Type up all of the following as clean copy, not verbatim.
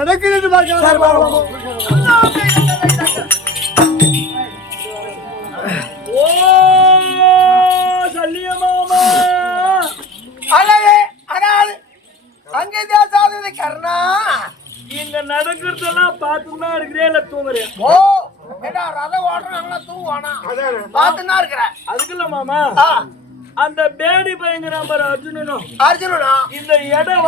நடக்கிறது பார்க்கலாம். ஓ சல்லியமாமா அழகே அடாது அங்கே தேசாதது கர்ணா இங்க நடக்கிறதெல்லாம் பார்த்துதான் இருக்கிறே இல்ல தூங்குறேன். ஓ ஏடா ரத ஓடுறாங்களா தூங்குவானா பார்த்துனா இருக்கற அதுக்குள்ள மாமா அந்த பேடி பயங்கர நம்பர் அர்ஜுனனா இந்த இடம்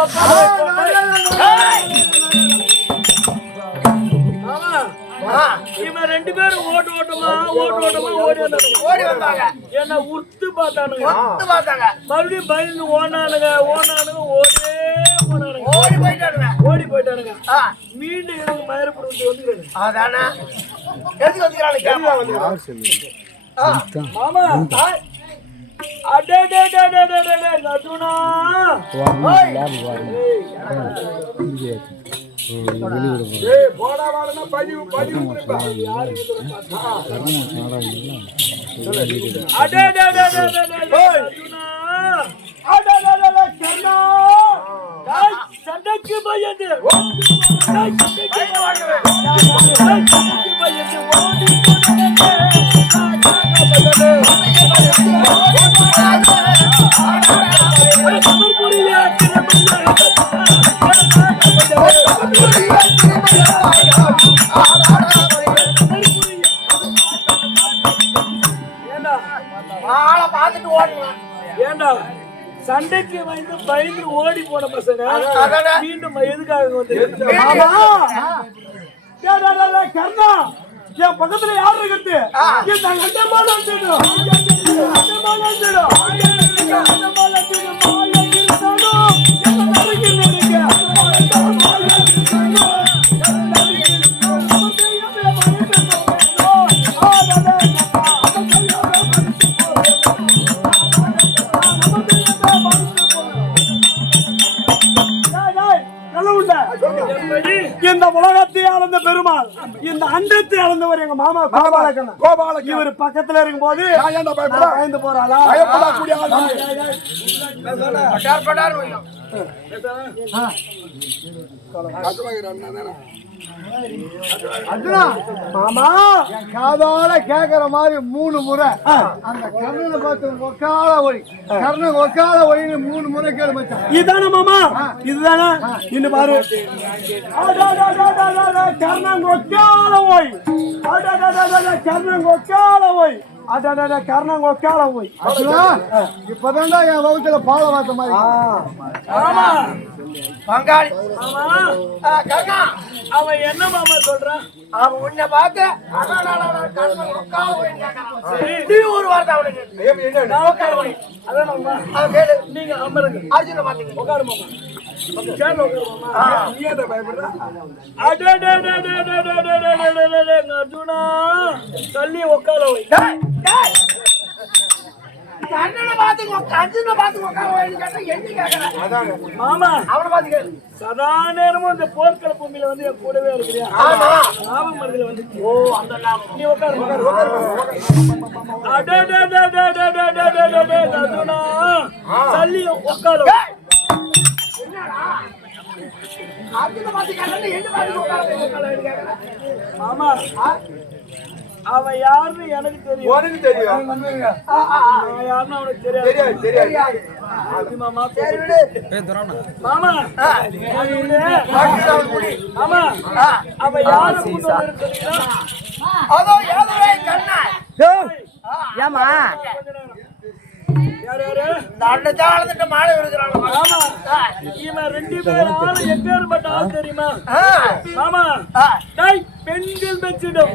இவன் ரெண்டு பேரும் ஓட்டமா ஓடி வந்தாங்க. என்ன உத்து பார்த்தானுங்க மறுபடியும் பயந்து ஓடினானுங்க ஓடி போயிட்டானுங்க. மீண்டும் எனக்கு மயரப்பட்டு வந்துக்கிறாங்க. அதானே எதுக்கு வந்துக்கிறானுங்க மாமா அடே நதுனா போடா வாடனா பதிவு அடே சண்டைக்கு பயந்து ஏண்டா சண்டைக்கு பயந்து ஓடி போன பசங்க மீண்டும் எதுக்காக வந்து கர்ணா என் பக்கத்துல யாரு இருக்கிறது இந்த உலகத்தை அளந்த பெருமாள் இந்த அண்டத்தை அளந்தவர் எங்க மாமா கோபாலகண்ணன். இவர் பக்கத்துல இருக்கும் போது பயந்து போறாளா மாமா காதால கேக்குற மாதிரி 3 முறை அந்த கர்ணனை பார்த்து கர்ணன் ஒக்கால ஒளி 3 முறை கேளு மச்சான். இதுதானே மாமா இதுதானே இன்னும் பாரு கர்ணன் ஒக்கால ஒய் கர்ணன் ஒக்கால ஒய் கர்ணன் ஒக்கால ஒய் இப்பதான்டா என் வகுத்துல பால வாத்த மாதிரி பங்காளி அவன் என்ன மாமா சொல்றான் அவன் உன்னை பார்த்து ஒரு வார்த்தை அவனுக்கு நீங்க அர்ஜுன பாத்தீங்க உட்காரு மாமா அர்ஜுனா தள்ளி உட்கார மாமா சதா நேரமும் இந்த போர்க்கள பூமியில வந்து என் கூடவே இருக்கிறியா லாபம் மருந்துல வந்து நீ உட்காரு தள்ளி உட்காரு மாமா அவன் யாருன்னு எனக்கு தெரியும் யாருன்னு அவனுக்கு தெரியாது மாமா மாமா மாமா அவன் யாரு ஏமா மாலை விடுக்கிறான். ரெண்டு பேரும் ஆளு எப்பேற்பட்ட ஆள் தெரியுமா மாமா பெண்கள் வச்சிடும்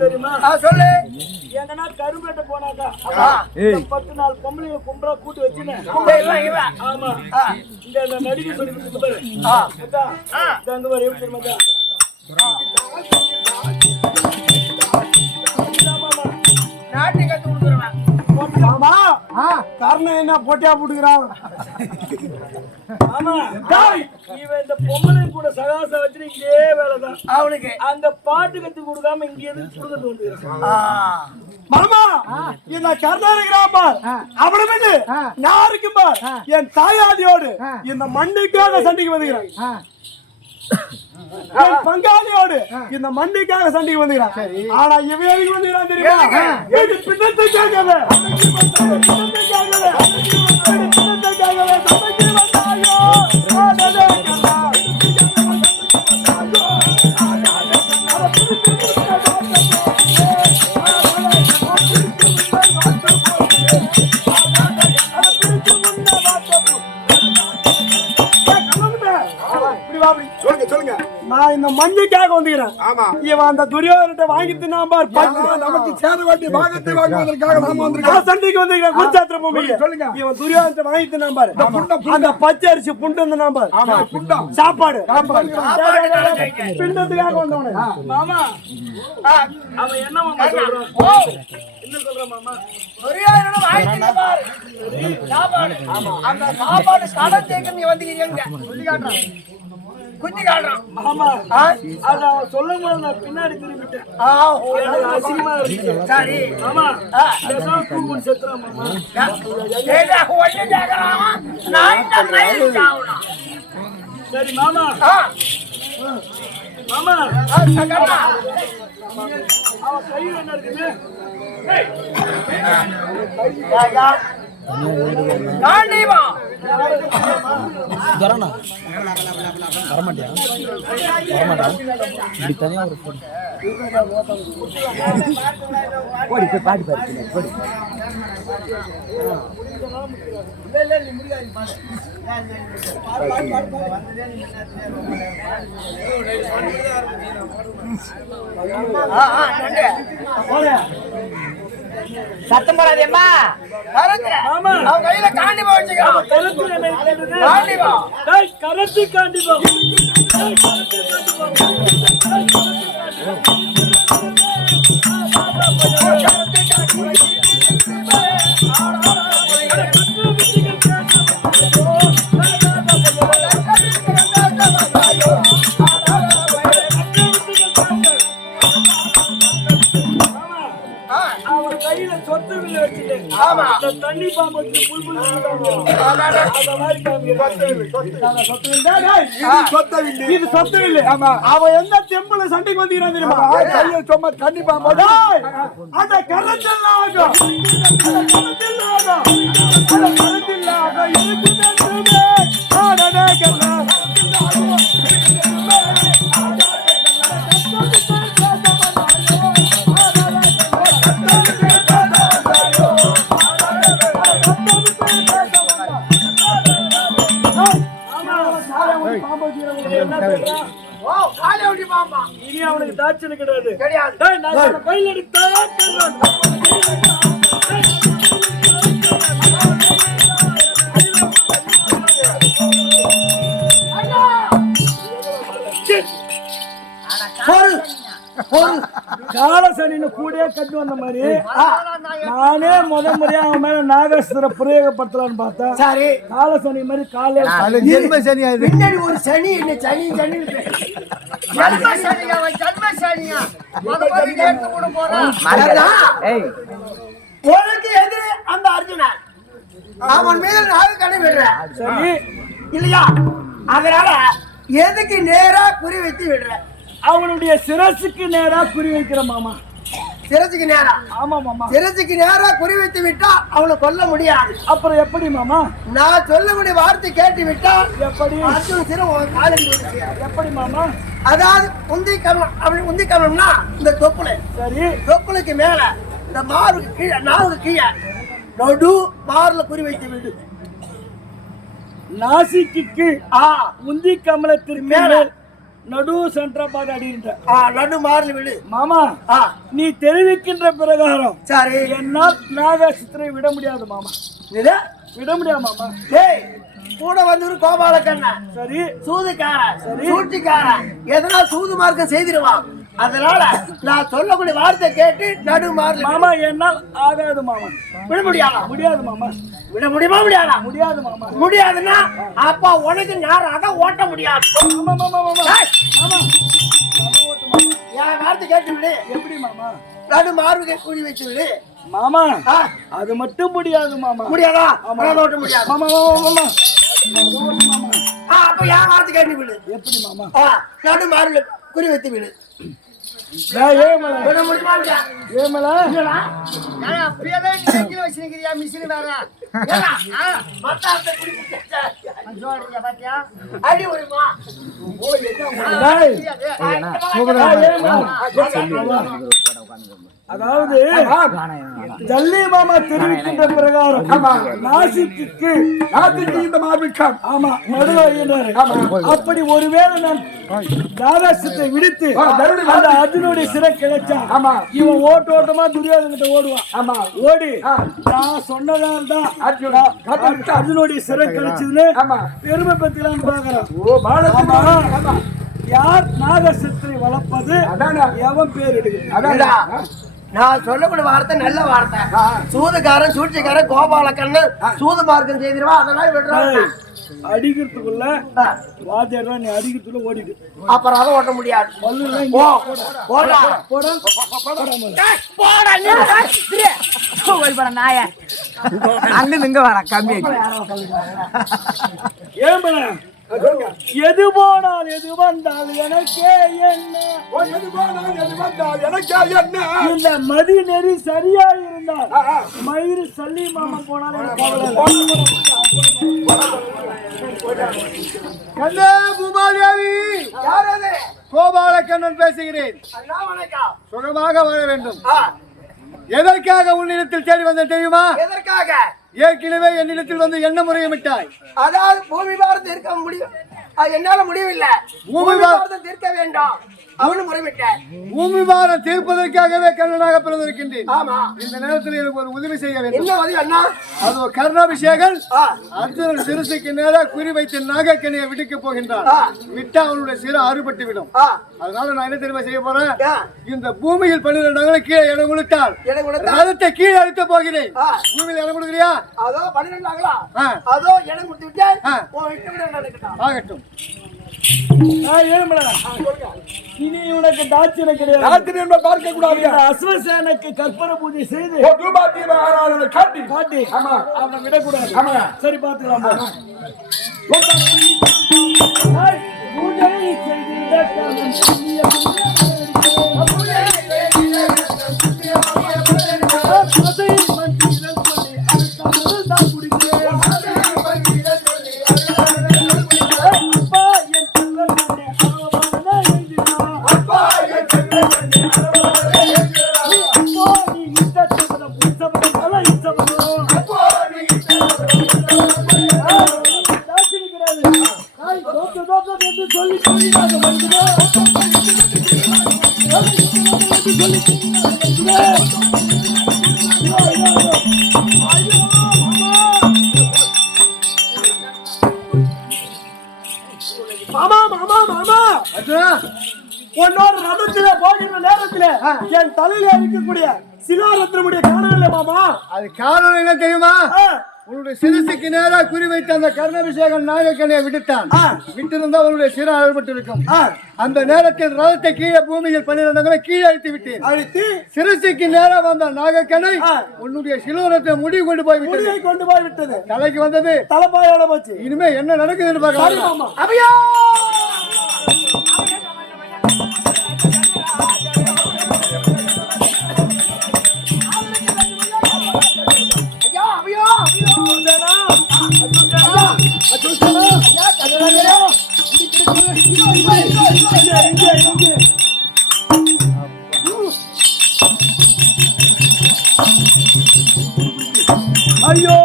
தெரியுமா சொல்லு எங்கன்னா கரும்பேட்டை போனாக்கா 10 நாள் பொம்பளைங்க கும்பலா கூட்டு வச்சுனேன் ஆமா இந்த நடிகை சொல்லி அங்க வர எப்படி தெரியுமா கர்ணன் என்ன போட்டியா போட்டுக்கிறான். ஆமா இவன் இந்த பொம்பளை கூட சகாசம் வச்சு இதே வேலைதான் அவனுக்கு அந்த பாட்டு கத்து கொடுக்காம இங்க எதுக்கு கொடுக்கறது வந்து மாமா இந்த கர்ணன் இருக்கிறான் பார், அவனை விட்டு நான் இருக்கும் பார், என் தாயாதியோடு இந்த மண்ணுக்காக சண்டைக்கு வந்துக்கிறான். என் பங்காளியோடு இந்த மண்ணுக்காக சண்டைக்கு வந்துக்கிறான். ஆனா இவன் எதுக்கு வந்துக்கிறான் தெரியுமா? இது பின்னத்தை கேட்கல, பின்னத்தை கேட்கல, பின்னத்தை கேட்கல, சண்டைக்கு வந்தாயோ சொல்லுங்க. நான் இந்த மண்ணுக்காக வந்துக்கிறேன். இவன் அந்த துரியோதனத்தை வாங்கி தின்னாம நமக்கு சேர வேண்டிய பாகத்தை வாங்குவதற்காக நாம வந்திருக்கோம். சண்டைக்கு வந்துக்கிறேன். குருச்சாத்திர பூமிக்கு இவன் துரியோதனத்தை வாங்கி தின்னாம பாரு. அந்த பச்சை அரிசி புண்டு வந்து நாம சாப்பாடு பிண்டத்துக்காக வந்தவனே. மாமா அவன் என்ன மாமா சொல்றான்? என்ன சொல்றான் மாமா? துரியோதனனை வாங்கி தின்ன பாரு. சாப்பாடு. அந்த சாப்பாடு கடத்தேக்கு நீ வந்தீங்க. குத்தி காட்டுறான். ஆமா அது அவன் சொல்லும் போது நான் பின்னாடி திரும்பிட்டேன். அசிங்கமா இருக்கு. சரி ஆமா கூப்பிட்டு செத்துறான் மாமா. சரி மாமா மாமா அவன் கையில் என்ன இருக்குது? சத்தம் போடாதேம்மா. அவன் கையில காண்டிபா வச்சுக்கிறான். காண்டிபா கரத்து காண்டிபா தண்ணி பாம்பு இது சொத்து இல்லை. அவன் எந்த தெம்புல சண்டைக்கு வந்துக்கிறான் தெரியுமா? கண்டிப்பா அந்த கரத்தில் ஆகும், கரத்தில் ஆகும், கரத்தில் ஆகும் இருக்குது. இனி அவனுக்கு தாட்சணை கிடையாது. கையில் எடுத்தா காலசனின்னு கூட கட்டு வந்த மாதிரி நானே முறையா அவன் மேல நாகஸ்திர பிரயோகப்படுத்தலான்னு பார்த்தேன். சரி காலசனி மாதிரி காலையில பின்னாடி ஒரு சனி இல்லை. சனி சனி உனக்கு எதிரே அந்த அர்ஜுனன் அவன் மீது நாக கடை விடுறேன். சரி இல்லையா? அதனால எதுக்கு நேரா குறி வைத்து விடுற? அவனுடைய சிரசுக்கு நேரா குறி வைக்கிற மாமா. சிரசுக்கு நேரா? ஆமா மாமா. சிரசுக்கு நேரா குறி வைத்து விட்டா அவனை கொல்ல முடியாது. அப்புறம் எப்படி மாமா? நான் சொல்லக்கூடிய வார்த்தை கேட்டு விட்டா எப்படி? அர்ஜுன் சிரம் காலில் எப்படி மாமா? அதாவது உந்தி கமலம். அப்படி உந்தி கமலம்னா இந்த தொப்புளை. சரி தொப்புளுக்கு மேல இந்த மாருக்கு கீழே நாவுக்கு கீழே நடு மார்ல குறி வைத்து விடு. நாசிக்கு முந்தி கமலத்திற்கு மேல நடு சென்ட்ராபாத் அடின்ற நடு மார்ல விடு மாமா. நீ தெரிவிக்கின்ற பிரகாரம் சரி என்னால் நாகசித்திரை விட முடியாது மாமா. விட முடியாது மாமா. கூட வந்து கோபால கண்ணன் சரி சூதுக்காரன் சூழ்ச்சிக்காரன் எதனா சூது மார்க்கம் செய்திருவான். அதனால நான் சொல்லக்கூடிய வார்த்தை கேட்டு நடு மாறல மாமா என்னால் ஆகாது மாமா. விட முடியாதா? முடியாது மாமா. விட முடியுமா? முடியாதா? முடியாது மாமா. முடியாதுன்னா அப்பா உனக்கு நேரம் அதான் ஓட்ட முடியாது. மாமா மாமா மாமா ஏய், மாமா என் வார்த்தை கேட்டு விடு. எப்படி மாமா? நடு மார்புக்கு குழி வச்சு விடு. மாமா ஆ, அது மட்டும் முடியாது மாமா. முடியாதா? அதான் ஓட்ட முடியாது. மாமா மாமா மாமா அப்ப என் வார்த்தை கேட்டு விடு. எப்படி மாமா? நடு மார்புல குறி வைத்து விடு. ஏமல விட முடியுமா? முடியாது. ஏமல அடி வருமா? அதாவது ஜல்லி மாமா தெரிவிக்கின்ற பிரகாரம் நாசிக்கு இந்த மார்பிக்கம் ஆமா நடுவாயினாரு. அப்படி ஒருவேளை நான் தாராசத்தை விடுத்து அந்த அர்ஜுனுடைய சிறை கிடைச்சா இவன் ஓட்டமா துரியோதனிட்ட ஓடுவான். ஆமா ஓடி நான் சொன்னதால் தான் அர்ஜுனுடைய சிறை கிடைச்சதுன்னு பெருமை பத்திலாம் பாக்குறான். யார் நாகசத்தை வளர்ப்பது எவன் பேர் எடுக்குது? நான் சொல்லக்கூடிய வார்த்தை நல்ல வார்த்தை. சூதுக்காரன் சூழ்ச்சிக்காரன் கோபாலக்கண்ணன் சூது மார்க்கம் செய்திருவா. அதெல்லாம் விடுறாங்க. அடிக்கிறதுக்குள்ள வாத்தியார் நீ அடிக்கிறதுக்குள்ள ஓடிடு. அப்புறம் அதை ஓட்ட முடியாது. அங்க வர கம்மி ஏன் எது போனால் எது வந்தால் எனக்கே என்ன, இந்த மதி நெறி சரியா இருந்தால் மயிறு சல்லி மாமா போனால் கோபாலக்கண்ணன் பேசுகிறேன். சுகமாக வாழ வேண்டும். எதற்காக உன்னிடத்தில் தேடி வந்த தெரியுமா? எதற்காக? ஏற்கனவே என்னிடத்தில் வந்து என்ன முறையமிட்டாய்? அதாவது பூமி பாரத்தை இருக்க முடியும். என்னால முடியவில்லை. பூமி பாரத்தை தீர்க்க வேண்டும். அவனு முறைவிட்டேன். பூமி பாரம் தீர்ப்பதற்காகவே கண்ணனாக பிறந்திருக்கின்றேன். ஆமா. இந்த நேரத்தில் எனக்கு ஒரு உதவி செய்ய வேண்டும். என்ன உதவி அண்ணா? அது கர்ணாபிஷேகன் அர்ஜுனன் சிறுசுக்கு நேராக குறி வைத்து நாகக்கனியை விடுக்க போகின்றான். விட்டா அவனுடைய சிறு அறுபட்டு விடும். அதனால நான் என்ன தெரியுமா செய்ய போறேன்? இந்த பூமியில் 12 நகரை கீழே இடம் கொடுத்தால் ரதத்தை கீழே அழுத்த போகிறேன். பூமியில் இடம் கொடுக்குறியா? அதோ 12 நகரா? அதோ இடம் கொடுத்து விட்டேன். ஆகட்டும். இனி உனக்கு தாட்சியம் கிடையாது. பார்க்க கூடாது. அஸ்வசேனுக்கு கற்பனை பூஜை செய்து காட்டி காட்டி அவனை விடக்கூடாது. சரி பார்த்துக்கலாம். பூஜை உன்னோட ரதத்திலே போகிற நேரத்திலே என் தலையில இருக்கக்கூடிய சிலாரத்தினுடைய காணவில்லை மாமா. அது காரணம் என்ன தெரியுமா? உன்னுடைய சிறுசுக்கு நேராக குறி வைத்த அந்த கர்ணாபிஷேகன் நாகக்கனியை விடுத்தான். விட்டிருந்தா அவனுடைய சிறு அறுபட்டு இருக்கும். அந்த நேரத்தில் ரதத்தை கீழே பூமியில் 12 கீழே அழுத்தி விட்டேன். அழுத்தி சிறுசுக்கு நேராக வந்த நாகக்கனை உன்னுடைய சிலோரத்தை முடிவு கொண்டு போய் விட்டது. தலைக்கு வந்தது தலைப்பாயோட போச்சு. இனிமே என்ன நடக்குதுன்னு பார்க்கலாம். அபியா ஐயோ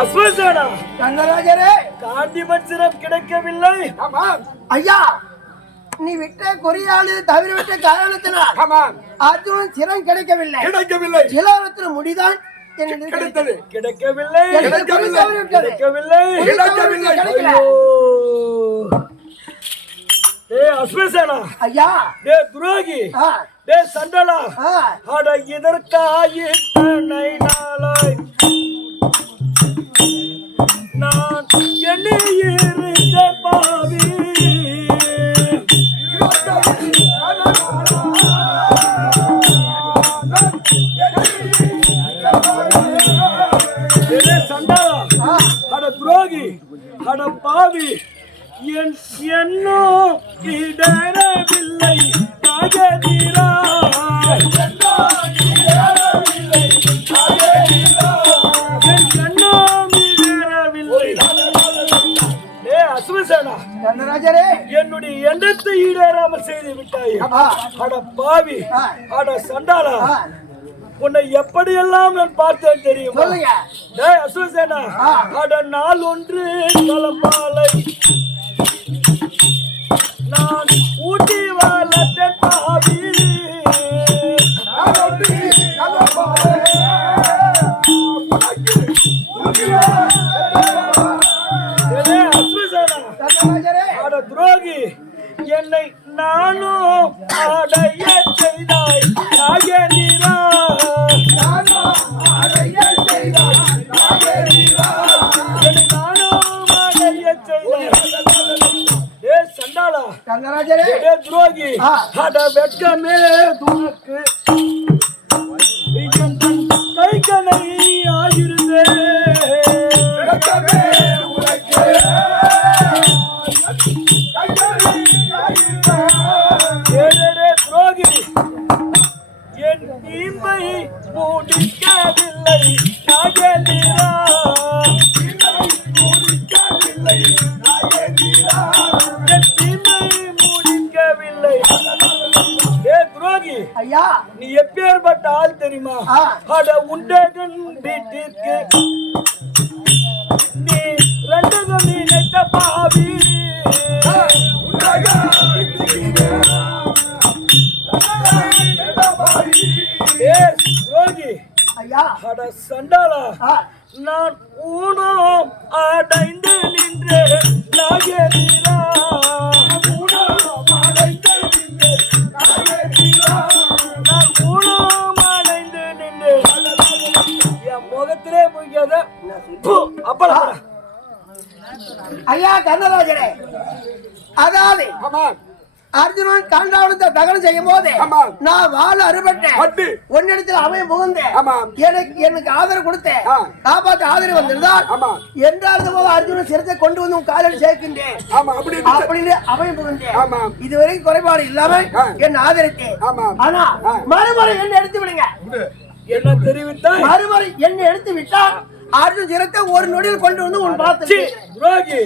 அஸ்வசேனா கண்ணராஜரே, காண்டி மட்சிரம் கிடைக்கவில்லை. ஐயா நீ விட்ட குறியாளு தவிர விட்ட காரணத்தினால் ஆமா அர்ஜுனன் சிரம் கிடைக்கவில்லை. கிடைக்கவில்லை. சிலவரத்தில் முடிதான் கிடைத்தது. கிடைக்கவில்லை. கிடைக்கவில்லை. கிடைக்கவில்லை. கிடைக்கவில்லை. கிடைக்கல. டேய் அஸ்வசேனா, ஐயா, டேய் துரோகி, ஆ, டேய் சண்டலா, ஆ, அட இதற்காயிட்டனை நாளாய் நான் எண்ணி இருந்த பாவி. டேய் சண்டலா, அட துரோகி, அட பாவி, என்னோ இடரவில்லை நாகதீரா. கண்ணராஜரே, என்னுடைய எண்ணத்தை ஈடேறாமல் செய்து விட்டாய். அட பாவி, அட சண்டாளா, உன்னை எப்படியெல்லாம் நான் பார்த்தேன் தெரியுமா? சொல்லுங்க. டேய் அஸ்வசேனா, அட நாள் ஒன்று கலப்பாலை நான் ஊட்டி வளர்த்த பாவி. கண்ணராஜரே, அட துரோகி, என்னை நானும் அடைய செய்தாய் நாகேந்திரா. என்னை நானும் அடைய செய்தாய். ஏ சண்டாளா, கண்ணராஜரே, ஏ துரோகி, அட வெட்கமே துணுக்கு கை கனை ஆகிருந்தே. துரோகி, என் தீமை முடிக்கவில்லை நாகேந்திரா. என் தீமை முடிக்கவில்லை. ஏ துரோகி, ஐயா, நீ எப்பேற்பட்ட ஆள் தெரியுமா? அட உண்டகன் வீட்டிற்கு நீ ரெண்டகம் நினைத்த பாவி. ஏ துரோகி, ஐயா, அட சண்டாளா, நான் ஊனம் அடைந்து நின்று நாகேந்திரா. நான் ஊனம் அடைந்து நின்று என் முகத்திலே முடிக்காத அப்பளம். ஐயா கண்ணராஜரே, அதாவது அர்ஜுனன் காண்டாவனத்தை தகனம் செய்யும் போது நான் வாழ அறுபட்டேன். ஒன்னிடத்தில் அவன் புகுந்தேன். எனக்கு ஆதரவு கொடுத்தேன். காப்பாற்ற ஆதரவு வந்திருந்தால் என்றாவது போது அர்ஜுனன் சிரத்தை கொண்டு வந்து உன் காலில் சேர்க்கின்றேன் அப்படின்னு அவன் புகுந்தேன். இதுவரைக்கும் குறைபாடு இல்லாம என்னை ஆதரித்தேன். ஆனா மறுமுறை என்னை எடுத்து விடுங்க. என்ன தெரிவித்தாய்? மறுமுறை என்னை எடுத்து விட்டால் அர்ஜுன் சிரத்தை ஒரு நொடியில் கொண்டு வந்து உன் பார்த்து துரோகி,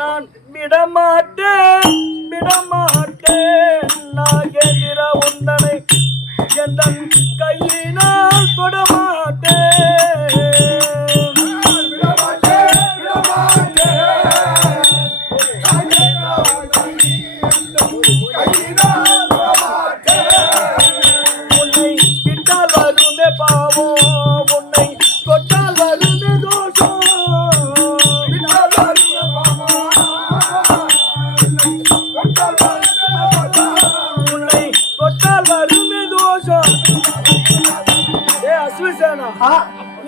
நான் விடமாட்டேன் விடமாட்டேன் நாகேந்திரா. உந்தனை என் கையினால் தொடமாட்டேன். உன்னை விட்டால் வருமே பாவம், உன்னை தொட்டால் வருமே தோஷம். உன்னை தொட்டால் வருமே தோஷம். ஏ அஸ்வசேனா,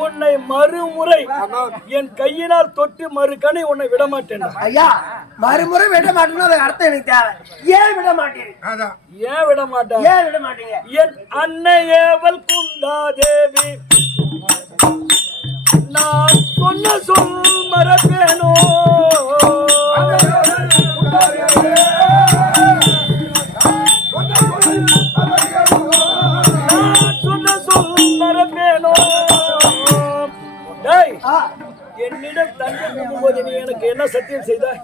உன்னை மறுமுறை என் கையினால் தொட்டு மறுக்கணி உன்னை விட மாட்டேன். ஐயா, மறுமுறை விட மாட்டேன்னு அதுக்கு அர்த்தம் எனக்கு தேவை. ஏன் விட மாட்டேன்? ஏன் விட மாட்டேன்? ஏன் விட மாட்டீங்க? என் அன்னையேவல் குந்தாதேவி நான் சொன்ன சொல் மறப்பேனோ? நான் சொன்ன சொல் மறப்பேனோ? டேய், என்னிடம் தங்கி போது நீ எனக்கு என்ன சத்தியம் செய்தாய்?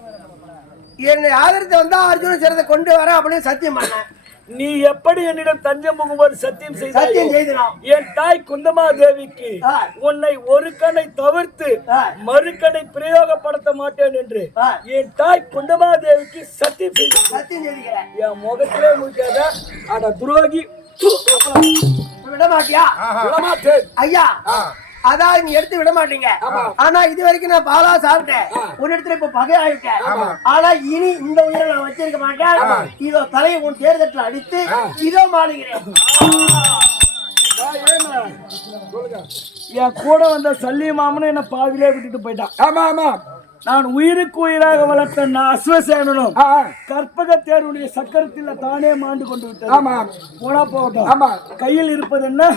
என்னை ஆதரித்து வந்தா அர்ஜுன சிரத்தை கொண்டு வர அப்படின்னு சத்தியம் பண்ணேன். நீ எப்படி என்னிடம் தஞ்சம் புகும்போது சத்தியம் சத்தியம் செய்தாய்? செய்தோம். என் தாய் குந்தமா தேவிக்கு உன்னை ஒரு கண்ணை தவிர்த்து மறு கண்ணை பிரயோகப்படுத்த மாட்டேன் என்று என் தாய் குந்தமா தேவிக்கு சத்தியம் செய்தார். சத்தியம் செய்திக்கிறேன். என் முகத்திலே முடிக்காத அட துரோகி. விட மாட்டியா? விடமாட்டேன். ஐயா அதான் நீ எடுத்து விட மாட்டீங்க. ஆனா இது வரைக்கும் நான் பாலா சாப்பிட்டேன். ஒரு இடத்துல இப்ப பகை ஆயிட்டேன். ஆனா இனி இந்த உயிரை நான் வச்சிருக்க மாட்டேன். இதோ தலையை உன் தேர்தட்டில் அடித்து இதோ மாளுகிறேன். என் கூட வந்த சல்லி மாமனும் என்ன பாதிலே விட்டுட்டு போயிட்டான். ஆமா ஆமா, நான் உயிருக்கு உயிராக வளர்த்த நான் அஸ்வசேனனும் கற்பக தேருடைய சக்கரத்தில் தானே மாண்டு கொண்டு விட்டேன். ஆமா போனா போகட்டும். ஆமா, கையில் இருப்பது என்ன?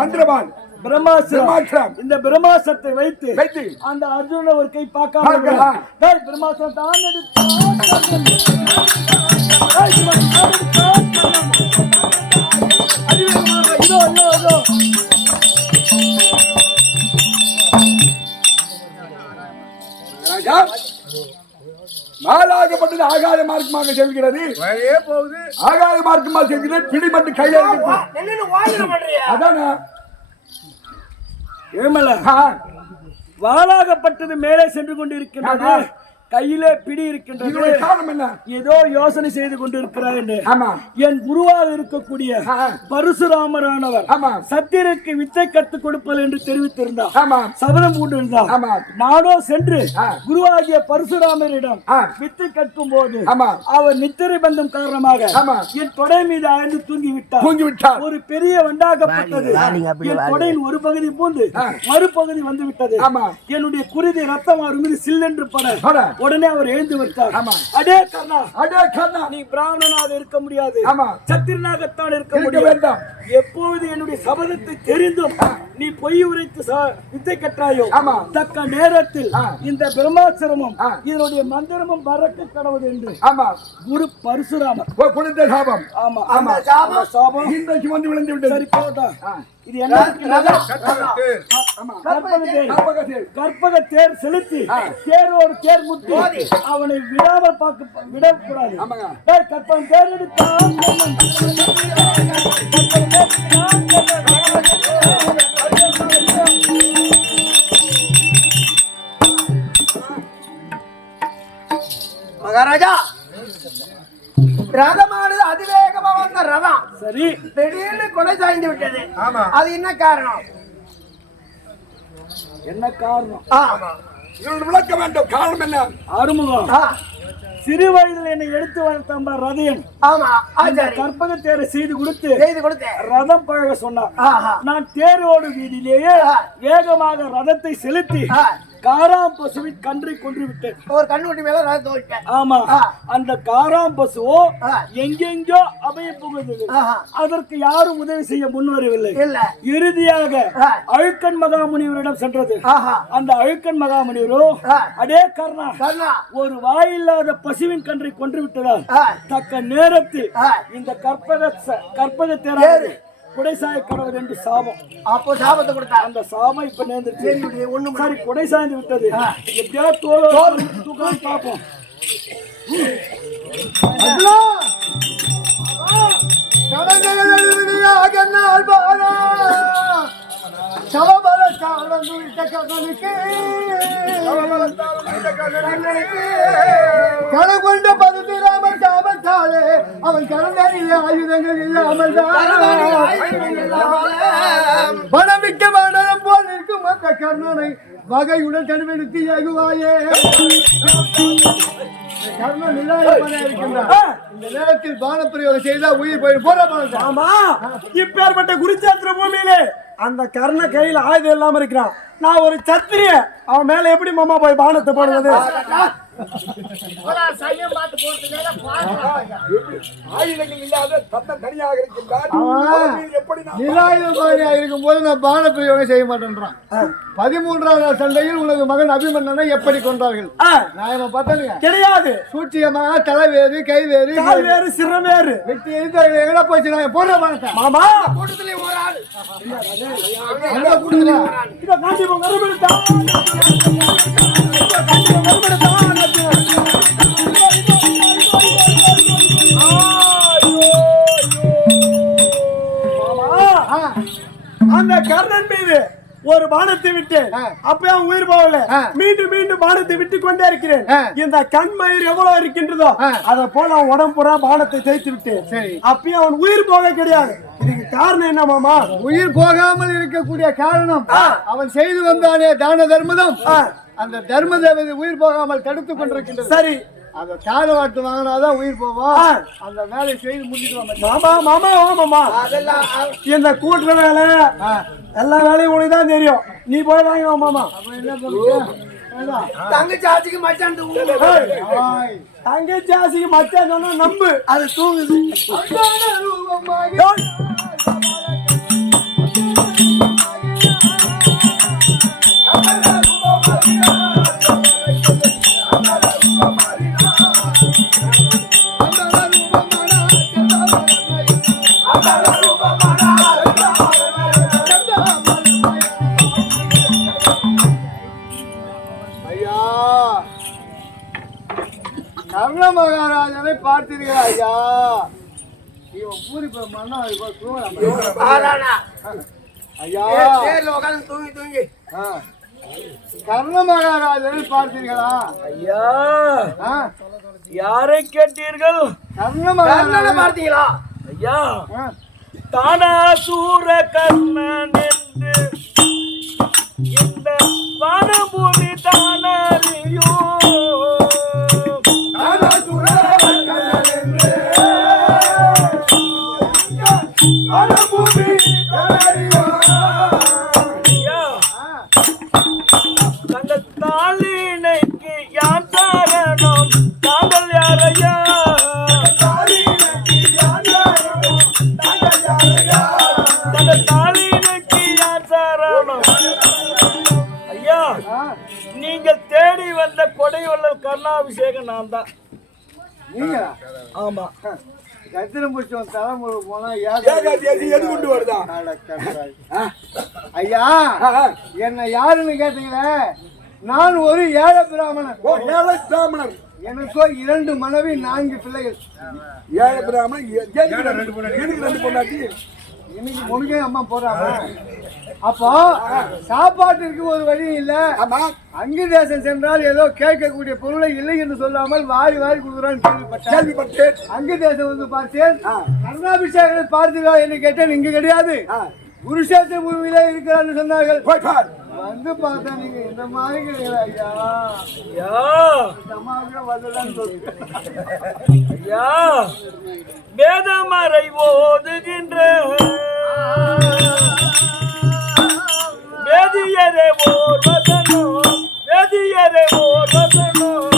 மந்திரவான் பிரம்மாஸ்திரம். இந்த பிரம்மாஸ்திரத்தை வைத்து வைத்து அந்த அர்ஜுன ஒரு கை பார்க்காம பிரம்மாஸ்திரம் தான் இதோ இதோ இதோ மாலாகப்பட்டது ஆகாத மார்க்கமாக செல்கிறது. போகுது ஆகாத மார்க்கமாக செல்கிறது. பிடிபட்டு கையில் அதான ஏமல வாளாகப்பட்டது மேலே சென்று கொண்டிருக்கின்றது. கையிலே பிடி இருக்கின்றது. காரணம் என்ன? ஏதோ யோசனை செய்து கொண்டிருக்கிறார் என்று. ஆமா, என் குருவாக இருக்கக்கூடிய பரசுராமரானவர் சத்தியருக்கு வித்தை கற்றுக் கொடுப்பது என்று தெரிவித்திருந்தார். சபதம் கொண்டிருந்தார். நானோ சென்று குருவாகிய பரசுராமரிடம் வித்தை கற்கும் போது அவர் நித்திரை பந்தம் காரணமாக என் தொடை மீது ஆழ்ந்து தூங்கிவிட்டார். ஒரு பெரிய வண்டாகப்பட்டது என் தொடையில் ஒரு பகுதி பூந்து மறுபகுதி வந்து விட்டது. என்னுடைய குருதி ரத்தம் அவர் மீது சில்லென்று பட உடனே அவர் எழுந்து விட்டார். அடே கர்ணா, நீ பிராமணனாக இருக்க முடியாது, சத்திரனாகத்தான் இருக்க முடியும். எப்போது என்னுடைய சபதத்தை தெரிந்தும் நீ பொய் உரைத்து வித்தை கற்றாயோ தக்க நேரத்தில் இந்த பிரம்மாஸ்திரமும் இதனுடைய மந்திரமும் பறக்க கடவுது என்று குரு பரசுராமர் கொடுத்த சாபம். ஆமா, அந்த சாபம் இன்றைக்கு வந்து விழுந்து விட்டது. சரி போட்டா, இது என்ன? கற்பக தேர் செலுத்தி தேரோடு தேர் முட்டி அவனை விடாமல் விடக்கூடாது. கற்பகம் தேர் எடுத்தான் மகாராஜா. ரதமானது அதிவேகமா வந்த ரதம் சரி திடீர்னு கொலை சாய்ந்து விட்டது. அது என்ன காரணம்? என்ன காரணம் விளக்க வேண்டும். காரணம் என்ன? ஆறுமுகம் சிறு வயதில் என்னை எடுத்து வளர்த்த ரதையன் கற்பக தேரை செய்து கொடுத்து ரதம் பழக சொன்னார். நான் தேரோடு வீதியிலேயே வேகமாக ரதத்தை செலுத்தி காராம் பசுவின் கன்றை கொன்று விட்டேன். ஒரு கண்ணுட்டி மேல ரதத்தை விட்டேன். ஆமா, அந்த காராம் பசுவோ எங்கெங்கோ அபய புகுந்தது. அதற்கு யாரும் உதவி செய்ய முன்வரவில்லை. இறுதியாக அழுக்கன் மகாமுனிவரிடம் சென்றது. அந்த அழுக்கன் மகாமுனிவரோ அடே கர்ணா, ஒரு வாயில்லாத பசுவின் கன்றை கொன்று விட்டதால் தக்க நேரத்தில் இந்த கற்பக தேராது குடைசாய கடவுள் என்று சாபம். அப்போ சாபத்தை கொடுத்தார். அந்த சாபம் இப்ப நேர்ந்துருச்சு. ஒண்ணு சரி குடை சாய்ந்து விட்டது. எப்படியாவது தூக்கம் பார்ப்போம். கணக்கொண்ட பரசுராமன் சாபத்தாலே அவன் கரங்களில் ஆயுதங்கள் இல்லாமல் பணமிக்க மண்டலம் போல் இருக்கும் அந்த கர்ணனை வகையுடன் கண்டுபிடித்து ஏகுவாயே. கர்ணன் இருக்கின்றார். இந்த நேரத்தில் பானப்பிரயோகம் செய்தா உயிர் போய் போற. ஆமா, இப்பேற்பட்ட குருச்சேத்திர பூமியிலே அந்த கர்ண கையில் ஆயுதம் இல்லாம இருக்கிறான். நான் ஒரு சத்திரிய, அவன் மேல எப்படி மாமா போய் பானத்தை போடுவது? ஆயுதங்கள் இல்லாத சத்தம் தனியாக இருக்கின்றார். இருக்கும் போது நான் பான பிரயோகம் செய்ய மாட்டேன்றான். 13ஆம் நாள் சண்டையில் உனது மகன் அபிமன்னனை எப்படி கொன்றார்கள்? நான் பார்த்தேங்க கிடையாது. சூட்சியமாக தலைவேறு கைவேறு கால்வேறு சிறமேறு வெட்டி எரிந்தார்கள். எங்கடா போச்சு? நான் போடுற பானத்தை மாமா கூட்டத்திலே ஒரு ஆள் அந்த கூட்டத்திலே இத காண்டி மறுபடியும் ஐயோ பானத்தை விட்டு அப்ப உயிர் போகல. மீண்டும் மீண்டும் பானத்தை விட்டு கொண்டே இருக்கிறேன். இந்த கண்மயிர் எவ்வளவு இருக்கின்றதோ அத போல அவன் உடம்புறா பானத்தை தேய்த்து விட்டு அப்பயும் அவன் உயிர் போக கிடையாது. இதுக்கு காரணம் என்ன மாமா? உயிர் போகாமல் இருக்கக்கூடிய காரணம் அவன் செய்து வந்தானே தான தர்மதம், அந்த தர்ம தேவதை உயிர் போகாமல் தடுத்துக் கொண்டிருக்கின்றது. சரி, அந்த கால வாட்டு வாங்கினாதான் உயிர் போவோம். அந்த வேலையை செய்து முடிச்சுக்கலாம் மாமா. மாமா மாமா அதெல்லாம் இந்த கூட்டுற வேலை எல்லா வேலையும் உனக்கு தான் தெரியும். நீ போய் வாங்க மாமா. என்ன பண்ணுங்க? தங்கச்சி ஆச்சுக்கு மச்சான் தங்கச்சி ஆசைக்கு மச்சான் சொன்னா நம்பு, அது தூங்குது. கர்ண மகாராஜனை பார்த்தீர்களா ஐயா? இவன் பூரி மன்னா ஐயா உட்காந்து தூங்கி தூங்கி கர்ண மகாராஜனை பார்த்தீர்களா ஐயா? யாரை கேட்டீர்கள்? கர்ண மகாராஜனை பார்த்தீங்களா ஐயா? தானாசூர கர்ணன் என்று இந்த வனபூமி தானறியோ. தங்கள் தாளினைக்கு யான் காரணம், தாங்கள் யாரையா? தங்கள் தாளினைக்கு யான் காரணம்? ஐயா, நீங்கள் தேடி வந்த கொடைவள்ளல் கர்ணாபிஷேகம் நான் தான். நீங்களா? ஆமா. கத்திரம் பிடிச்சவன் தலைமுறை போனா எது கொண்டு வருதா? ஐயா, என்ன யாருன்னு கேட்டீங்களே, நான் ஒரு ஏழை பிராமணன். ஏழை பிராமணர். எனக்கோ 2 மனைவி 4 பிள்ளைகள். ஏழை பிராமணன் எனக்கு 2 பொண்டாட்டி. இன்னைக்கு முழுக்க அம்மா போறாங்க. அப்போ சாப்பாட்டிற்கு ஒரு வழி இல்ல. அங்கு தேசம் சென்றால் ஏதோ கேட்கக்கூடிய பொருளை இல்லை என்று சொல்லாமல் வாரி வாரி கொடுக்குறான்னு கேள்விப்பட்டேன். அங்கு தேசம் வந்து பார்த்தேன். கர்ணாபிஷேகத்தை பார்த்தீர்களா என்று கேட்டேன். இங்கு கிடையாது, குருஷேத்திர பூமியில இருக்கிறான்னு சொன்னார்கள். வந்து பார்த்தா நீங்க இந்த மாதிரி கிடையாது ஐயா. ஐயா, வேதமறை ஓதுகின்ற வேதியரே ஓர் வசனம், வேதியரே ஓர் வசனம்.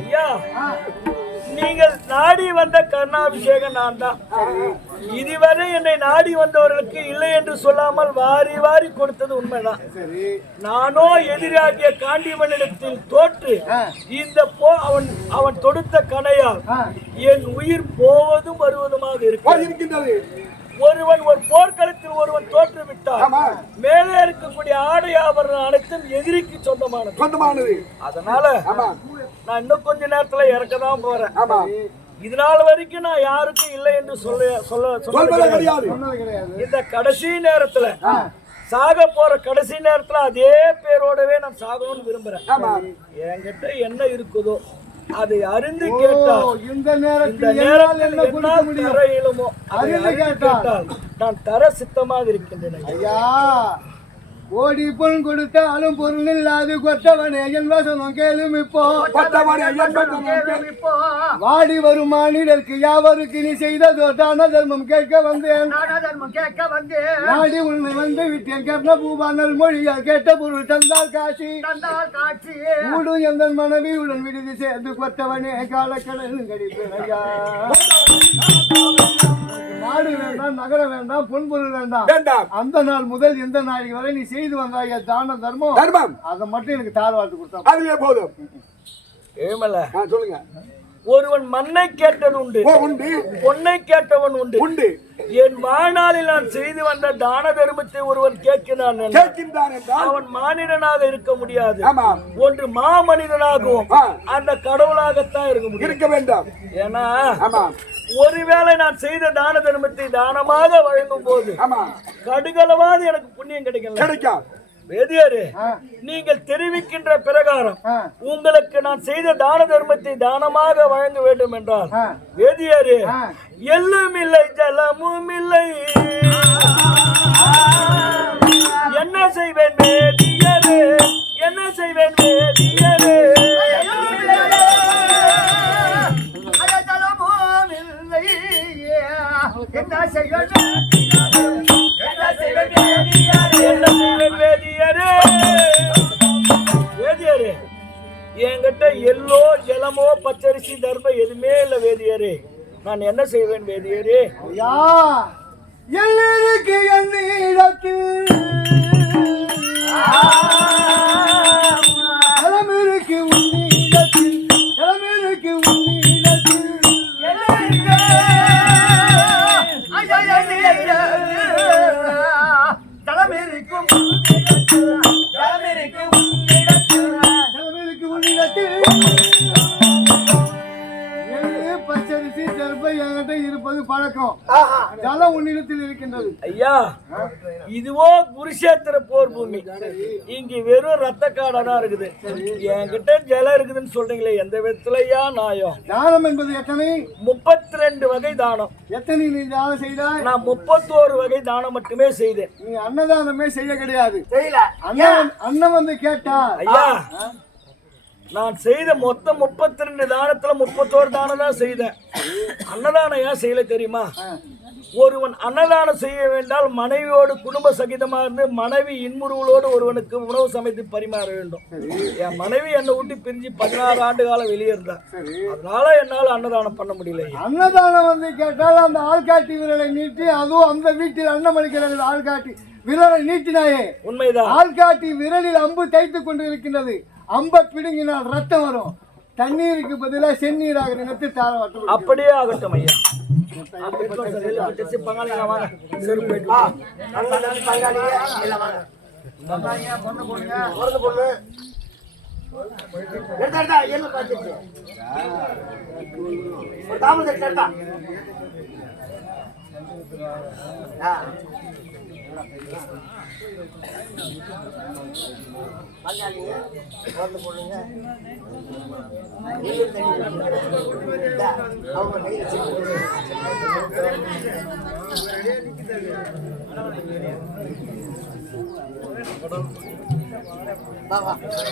ஐயா, நீங்கள் நாடி வந்த கர்ணாபிஷேகம் நான் தான். இதுவரை என்னை நாடி வந்தவர்களுக்கு இல்லை என்று சொல்லாமல் வாரி வாரி கொடுத்தது உண்மைதான். நானோ எதிராகிய காண்டிமனிடத்தில் தோற்று இந்த அவன் தொடுத்த கணையால் என் உயிர் போவதும் வருவதுமாக இருக்கின்றது. ஒருவன் ஒரு போர்க்களத்தில் ஒருவன் தோற்று விட்டார், மேலே இருக்கக்கூடிய ஆடை ஆபரணம் அனைத்தும் எதிரிக்கு சொந்தமானது. அதனால நான் இன்னும் கொஞ்ச நேரத்துல இறக்கதான் போறேன். இதனால வரைக்கும் நான் யாருக்கும் இல்லை என்று சொல்ல கிடையாது. இந்த கடைசி நேரத்துல சாக போற கடைசி நேரத்துல அதே பேரோடவே நான் சாகணும்னு விரும்புறேன். என்கிட்ட என்ன இருக்குதோ அதை அறிந்து கேட்டால் இந்த நேரத்தில் தர இயலுமோ அதை கேட்டால் நான் தர சித்தமாக இருக்கின்றேன். ஐயா, கோடி பொன் கொடுத்தாலும் பொருள் இல்லாது கொத்தவனே என் வசனம் கேளும் இப்போ. வாடி வரும் மாநிலருக்கு யாவருக்கு நீ செய்ததோ தான தர்மம் கேட்க வந்தேன். நாடி உன்னை வந்து விட்டேன் கர்ண பூபானல் மொழியால் கேட்ட பொருள் தந்தால் காட்சி. கூடும் எந்த மனைவியுடன் விடுதி சேர்ந்து கொத்தவனே காலக்கடல் கடிப்பேன். ஐயா, நாடு வேண்டாம், நகரம் வேண்டாம், பொன்பொருள் வேண்டாம். அந்த நாள் முதல் இந்த நாளைக்கு வரை நீ செய்து வந்தாய தான தர்மம் அதை மட்டும் எனக்கு தார வாழ்த்து கொடுத்தா அதுவே போதும். ஏமல சொல்லுங்க. ஒருவன் மண்ணை கேட்டது உண்டு, உண்டு. பொன்னை கேட்டவன் உண்டு. உண்டு. என் வாழ்நாளில் நான் செய்து வந்த தான தர்மத்தை ஒருவன் கேட்கிறான் என்றால் அவன் மானிடனாக இருக்க முடியாது. ஆமாம். ஒன்று மாமனிதனாகவும் அந்த கடவுளாகத்தான் இருக்க முடியும். இருக்க வேண்டாம். ஏன்னா ஆமாம். ஒருவேளை நான் செய்த தான தர்மத்தை தானமாக வழங்கும் போது கடுகளவாது எனக்கு புண்ணியம் கிடைக்கும். வேதியாரே, நீங்கள் தெரிவிக்கின்ற பிரகாரம் உங்களுக்கு நான் செய்த தான தர்மத்தை தானமாக வழங்க வேண்டும் என்றால் வேதியாரே, எல்லும் இல்லை ஜலமும் இல்லை, என்ன செய்வேன் வேதியாரே, என்ன செய்வேன் வேதியாரே, என்ன செய்வேன் வேதியாரே, வேதியாரே, என்கிட்ட எல்லோ ஜலமோ பச்சரிசி தர்மம் எதுவுமே இல்லை வேதியாரே, நான் என்ன செய்வேன் வேதியாரே? எல்லோருக்கு என்னிடத்தில் தலைமைக்கு உன்னிடத்தில், தலைமைக்கு உன்னிடத்தில் பச்சரிசி தர்பை என்கிட்ட இருப்பது பழக்கம். ஜலம் உன்னிடத்தில் இருக்கின்றது. ஐயா, இதுவோ குருஷேத்திர போர் பூமி, இங்க வெறும் ரத்த காடாதான் இருக்குது. என்கிட்ட ஜலம் இருக்குதுன்னு சொல்றீங்களே, எந்த விதத்துலயா நாயம்? தானம் என்பது எத்தனை? 32 வகை தானம். எத்தனை நீ தானம் செய்தாய்? நான் 31 வகை தானம் மட்டுமே செய்தேன். நீ அன்னதானமே செய்ய கிடையாது. அண்ணன் வந்து கேட்டா ஐயா, நான் செய்த மொத்தம் 32 தானத்துல 31 தானம் தான் செய்தேன். அன்னதானம் ஏன் செய்யல தெரியுமா? ஒருவன் அன்னதானம் செய்ய வேண்டால் மனைவியோடு குடும்ப சகிதமா இருந்து மனைவி இன்முருவலோடு ஒருவனுக்கு உணவு சமைத்து பரிமாற வேண்டும். என் மனைவி என்னை விட்டு பிரிஞ்சு 16 ஆண்டு காலம் வெளியே இருந்தா, அதனால என்னால அன்னதானம் பண்ண முடியல. அன்னதானம் வந்து கேட்டால் அந்த ஆள்காட்டி விரலை நீட்டி, அதுவும் அந்த வீட்டில் அன்னமளிக்கிறது ஆள்காட்டி விரலை நீட்டினாயே உண்மைதான். ஆள்காட்டி விரலில் அம்பு தைத்துக் கொண்டு இருக்கின்றது. அம்பை பிடுங்கினால் ரத்தம் வரும். தண்ணீருக்கு பதிலாக செந்நீராக நினைத்து தார வட்டம். அப்படியே ஆகட்டும் ஐயா.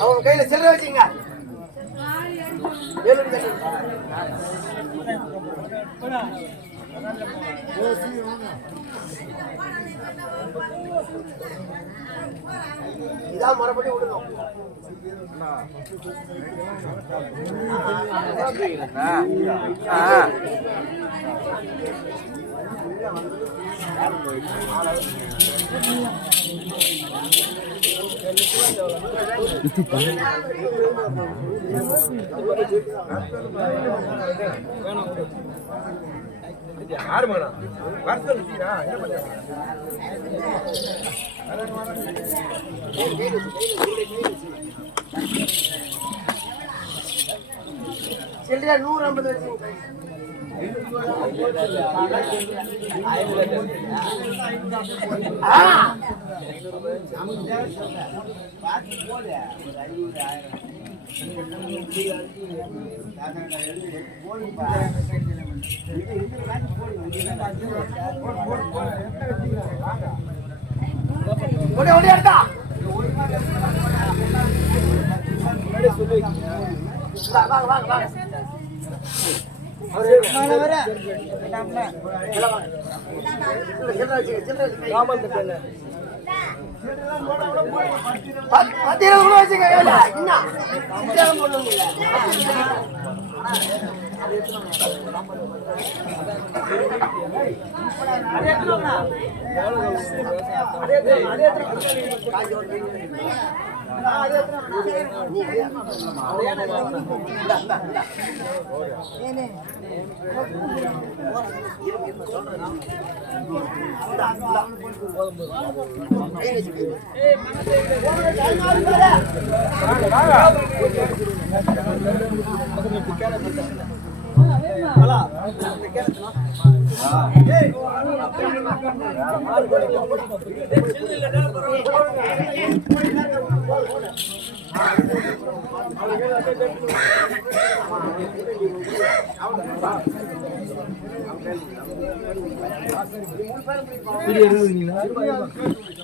அவங்க கையில சில்லறை வச்சுங்க. இதான் மறுபடி விடணும். யாரு மேடம் வருஷம் என்ன பண்ண சில்லறை 150 வச்சு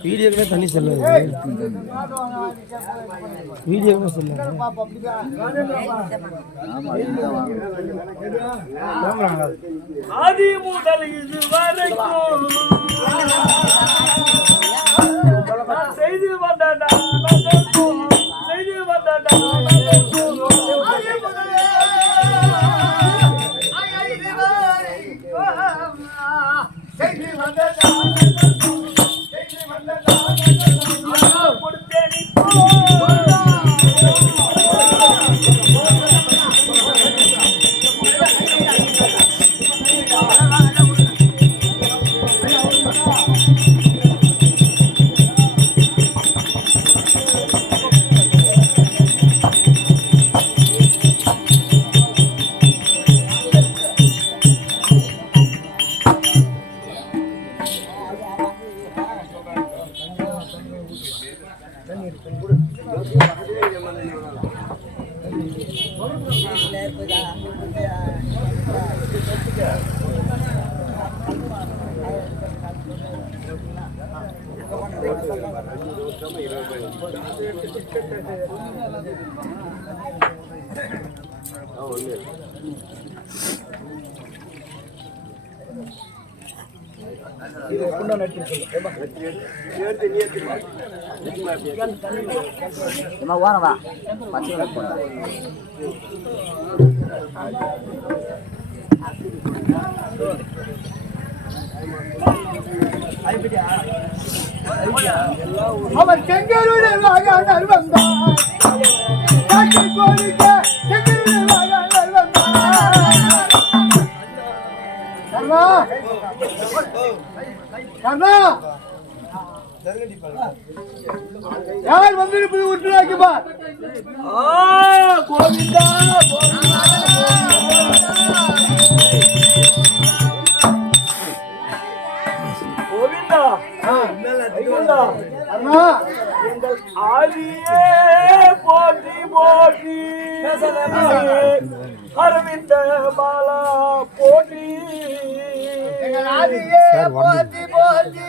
வீடியோக்குமே தண்ணி செல்ல வீடியோக்குமே செல்ல ஆதி முதல் இது வரைக்கும் செய்து வந்தடா செய்து வந்தடா அவர் செங்கருடைய மகன் வந்தார் காக்கை கோழிக்க செங்கருடைய மகன் வந்தார் கர்ணா கர்ணா யார் வந்திருப்பது உற்றாக்கி பார் கோவிந்தா கோவிந்தா கர்ணா எங்கள் ஆதியே போற்றி போற்றி அரவிந்த மாலா போற்றி ஆதியே போற்றி போற்றி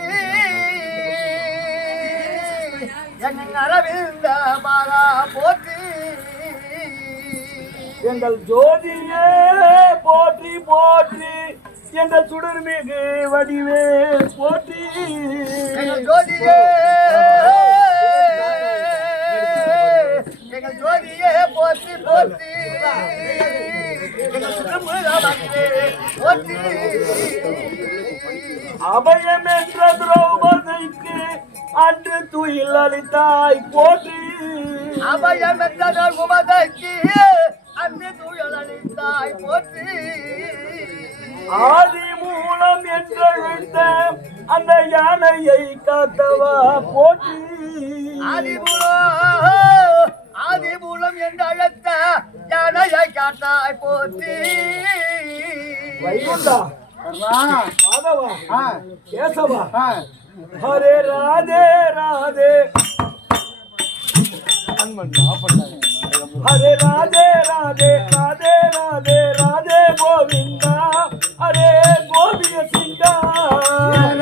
எங்கள் அரவிந்த மாலா போற்றி எங்கள் ஜோதியே போற்றி போற்றி எங்கள் சுடர்மிகு வடிவே போற்றி எங்கள் ஜோதியே எங்கள் ஜோதியே போற்றி போற்றி எங்கள் சுடர்மிகு போற்றி அபயம் என்ற திரௌபதிக்கு அன்று துயில் அளித்தாய் போற்றி அபயம் என்ற திரௌபதிக்கு அன்று துயில் அளித்தாய் போற்றி ஆதி மூலம் என்றழைத்த அந்த யானையை காத்தவா போற்றி ஆதிமூலம் என்று அழைத்த யானையை காத்தாய் போற்றி வைகுண்டா மாதவா கேசவா ஹரே ராதே ராதே ஹரே ராதே ராதே ராதே ராதே ராதே கோவிந்தா ஹரே கோபிய சிங்கா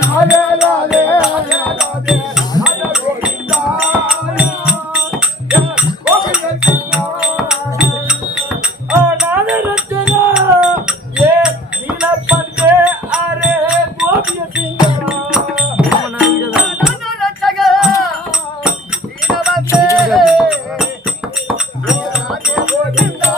ராதே ராதே ராதே ராதே ஹரே கோவிந்தா கோபிய சிங்கா நானே ரச்சனா ஏ நீலப்பந்தே ஹரே கோபிய சிங்கா கோவிந்தா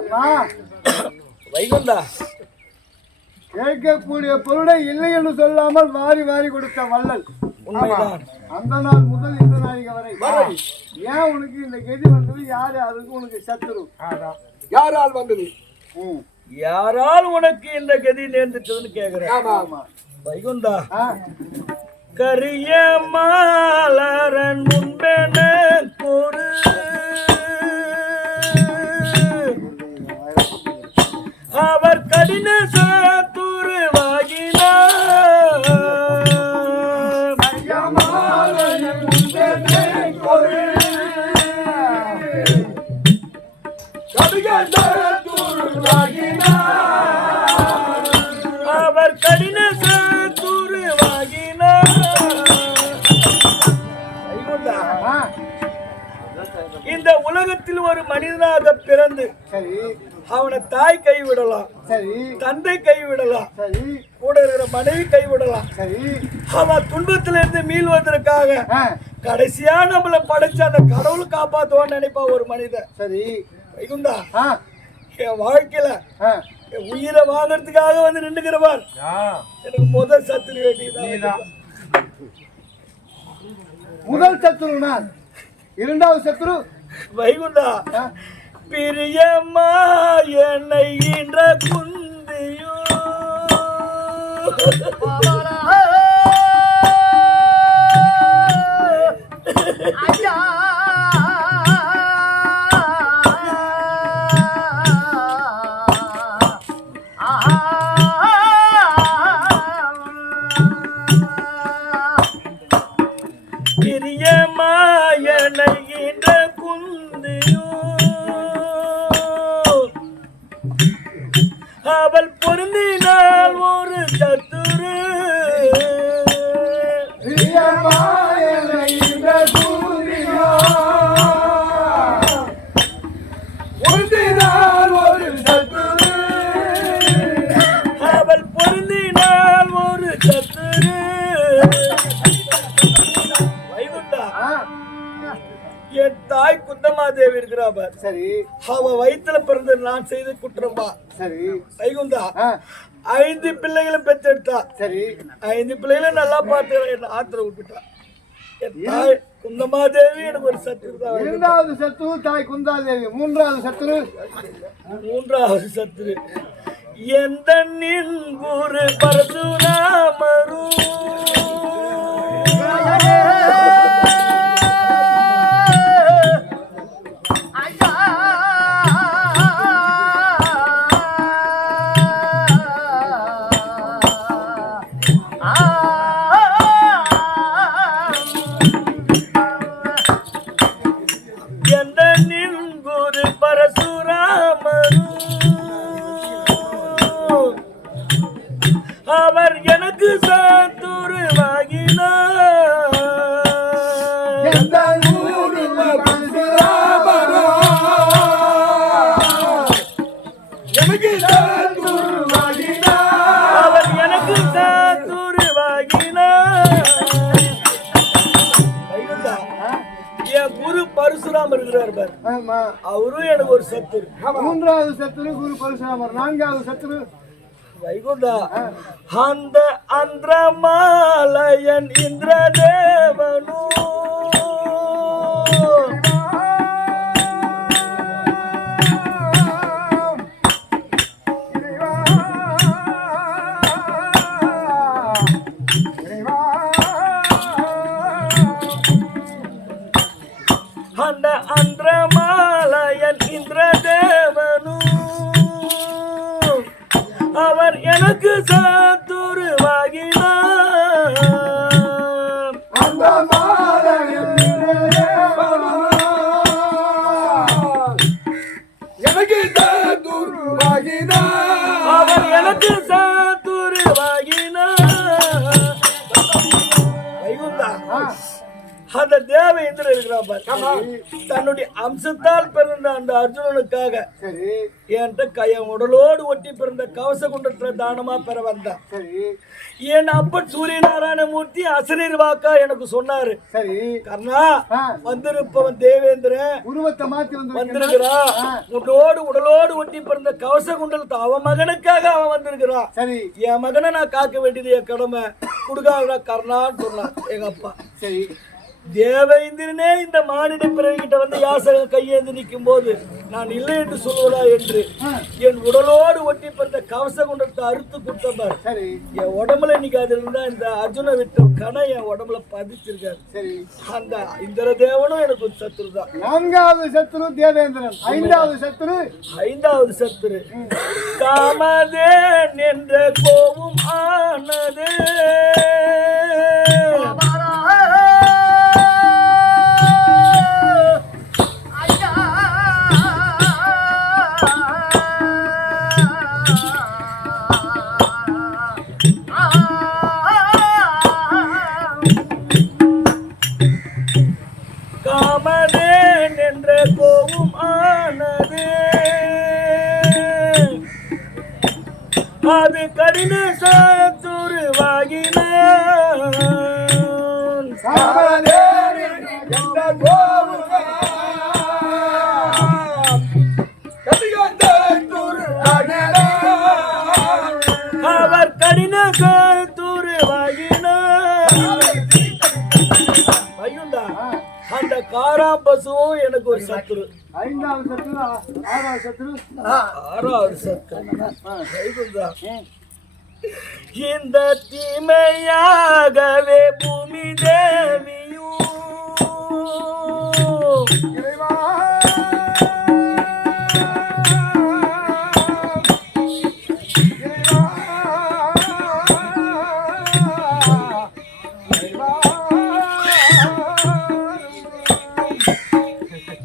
அண்ணா வைகுந்தா, கேட்கக்கூடிய பொருளை இல்லை என்று சொல்லாமல் வாரி வாரி கொடுத்த வள்ளல். உண்மைதான். அந்த நாள் முதல் இந்த நாளைக்கு வரை ஏன் உனக்கு இந்த கெதி வந்தது? யார் யாருக்கு உனக்கு சத்துரு? யாரால் வந்தது? யாரால் உனக்கு இந்த கதி நேர்ந்துட்டதுன்னு கேக்குறேன். ஆமா. வைகுந்தா, கரிய மாலரன் முன்பென ஒரு அவர் கடின சாத்துருவாகினார். அவர் கடின சாத்துருவாகினார். இந்த உலகத்தில் ஒரு மனிதனாக பிறந்து சரி, அவனை தாய் கைவிடலாம், சரி, தந்தை கைவிடலாம், சரி, கூட இருக்கிற மனைவி கைவிடலாம். சரி, அவன் துன்பத்திலிருந்து மீள்வதற்காக கடைசியா நம்மள படைச்ச அந்த கடவுள் காப்பாத்துவான்னு நினைப்பா ஒரு மனிதன். சரி. வைகுந்தா, என் வாழ்க்கையில என் உயிரை வாங்கறதுக்காக வந்து நின்னுக்கிறவார். எனக்கு முதல் சத்துரு வேண்டியதான். முதல் சத்துரு நான், இரண்டாவது சத்துரு வைகுந்தா, பிரியம்மா என்னை ஈன்ற குந்தியோ பிரியம்மா என்னை ஈன்ற குந்தியோ அவள் பொருந்தினால் ஒரு சத்துரு. அவள் பொருந்தினால் ஒரு சத்துரு. வைகுண்டா, என் தாய் குந்தமாதேவி இருக்கிறாப்ப. சரி, அவ வயிற்றுல பிறந்த நான் செய்த குற்றமா. சரி. வைகுந்தா, 5 பிள்ளைகளும் பெற்றெடுத்தா. சரி, 5 பிள்ளைகளும் நல்லா பார்த்து என்ன ஆத்திர விட்டுட்டா. என் தாய் குந்தமாதேவி எனக்கு ஒரு சத்துரு தான். இரண்டாவது சத்துரு தாய் குந்தாதேவி. மூன்றாவது சத்துரு எந்த நின் குரு பரசுராமரு. எந்த நின் குரு பரசுராமரு அவர் எனக்கு சாத்துருவாகினார். அவர் எனக்கு சாத்துருவாகினார். என் குரு பரசுராமர் இருக்கிறார் பாரு, அவரும் எனக்கு ஒரு சத்துரு. மூன்றாவது சத்துரு குரு பரசுராமர். நான்காவது சத்துரு வைகுண்டா, அந்த அந்திரமாலயன் இந்திரதேவனு. அந்த அந்திரமாலயன் இந்திரதேவனு அவர் எனக்கு சாத்துருவாகினார். அவர் எனக்கு சாத்துருவாகினார். வைகுந்தா, அந்த தேவை தேவேந்திரன் இருக்கிறான் பாரு. தன்னுடைய அம்சத்தால் பிறந்த அந்த அர்ஜுனனுக்காக என் உடலோடு ஒட்டி பிறந்த கவச குண்டத்துல தானமா பெற வந்தான். என் அப்பன் சூரிய நாராயண மூர்த்தி அசரீர் வாக்கா எனக்கு சொன்னாரு. கர்ணா, வந்திருப்பவன் தேவேந்திரன் உருவத்தை மாத்தி வந்திருக்கிறான். உடலோடு ஒட்டி பிறந்த கவச குண்டலத்தை அவன் மகனுக்காக அவன் வந்திருக்கிறான். என் மகனை நான் காக்க வேண்டியது என் கடமை. குடுக்காக கர்ணான்னு சொன்னான் எங்க அப்பா. தேவேந்திரனே இந்த மானிட பிறவிகிட்ட வந்து யாசகம் கையேந்து நிற்கும் போது நான் இல்லை என்று சொல்வதா என்று என் உடலோடு ஒட்டி பிறந்த கவச குண்டத்தை அறுத்து கொடுத்தவர். என் உடம்புல இன்னைக்கு அது இருந்தா இந்த அர்ஜுன விட்ட கணை என் உடம்புல பதிச்சிருக்காரு. அந்த இந்திர தேவனும் எனக்கு ஒரு சத்துரு தான். 4வது சத்துரு தேவேந்திரன். 5வது சத்துரு காமதேன் என்ற கோவும் ஆனதே. காமதேன் என்ற கோவும் ஆனது அது கடின சத்துருவாகின. அவர் கடின சத்துருவாகின. அந்த காராம் பசுவும் எனக்கு ஒரு சத்துரு. 6வது சத்துரு இந்த தீமையாகவே பூமி தேவியும்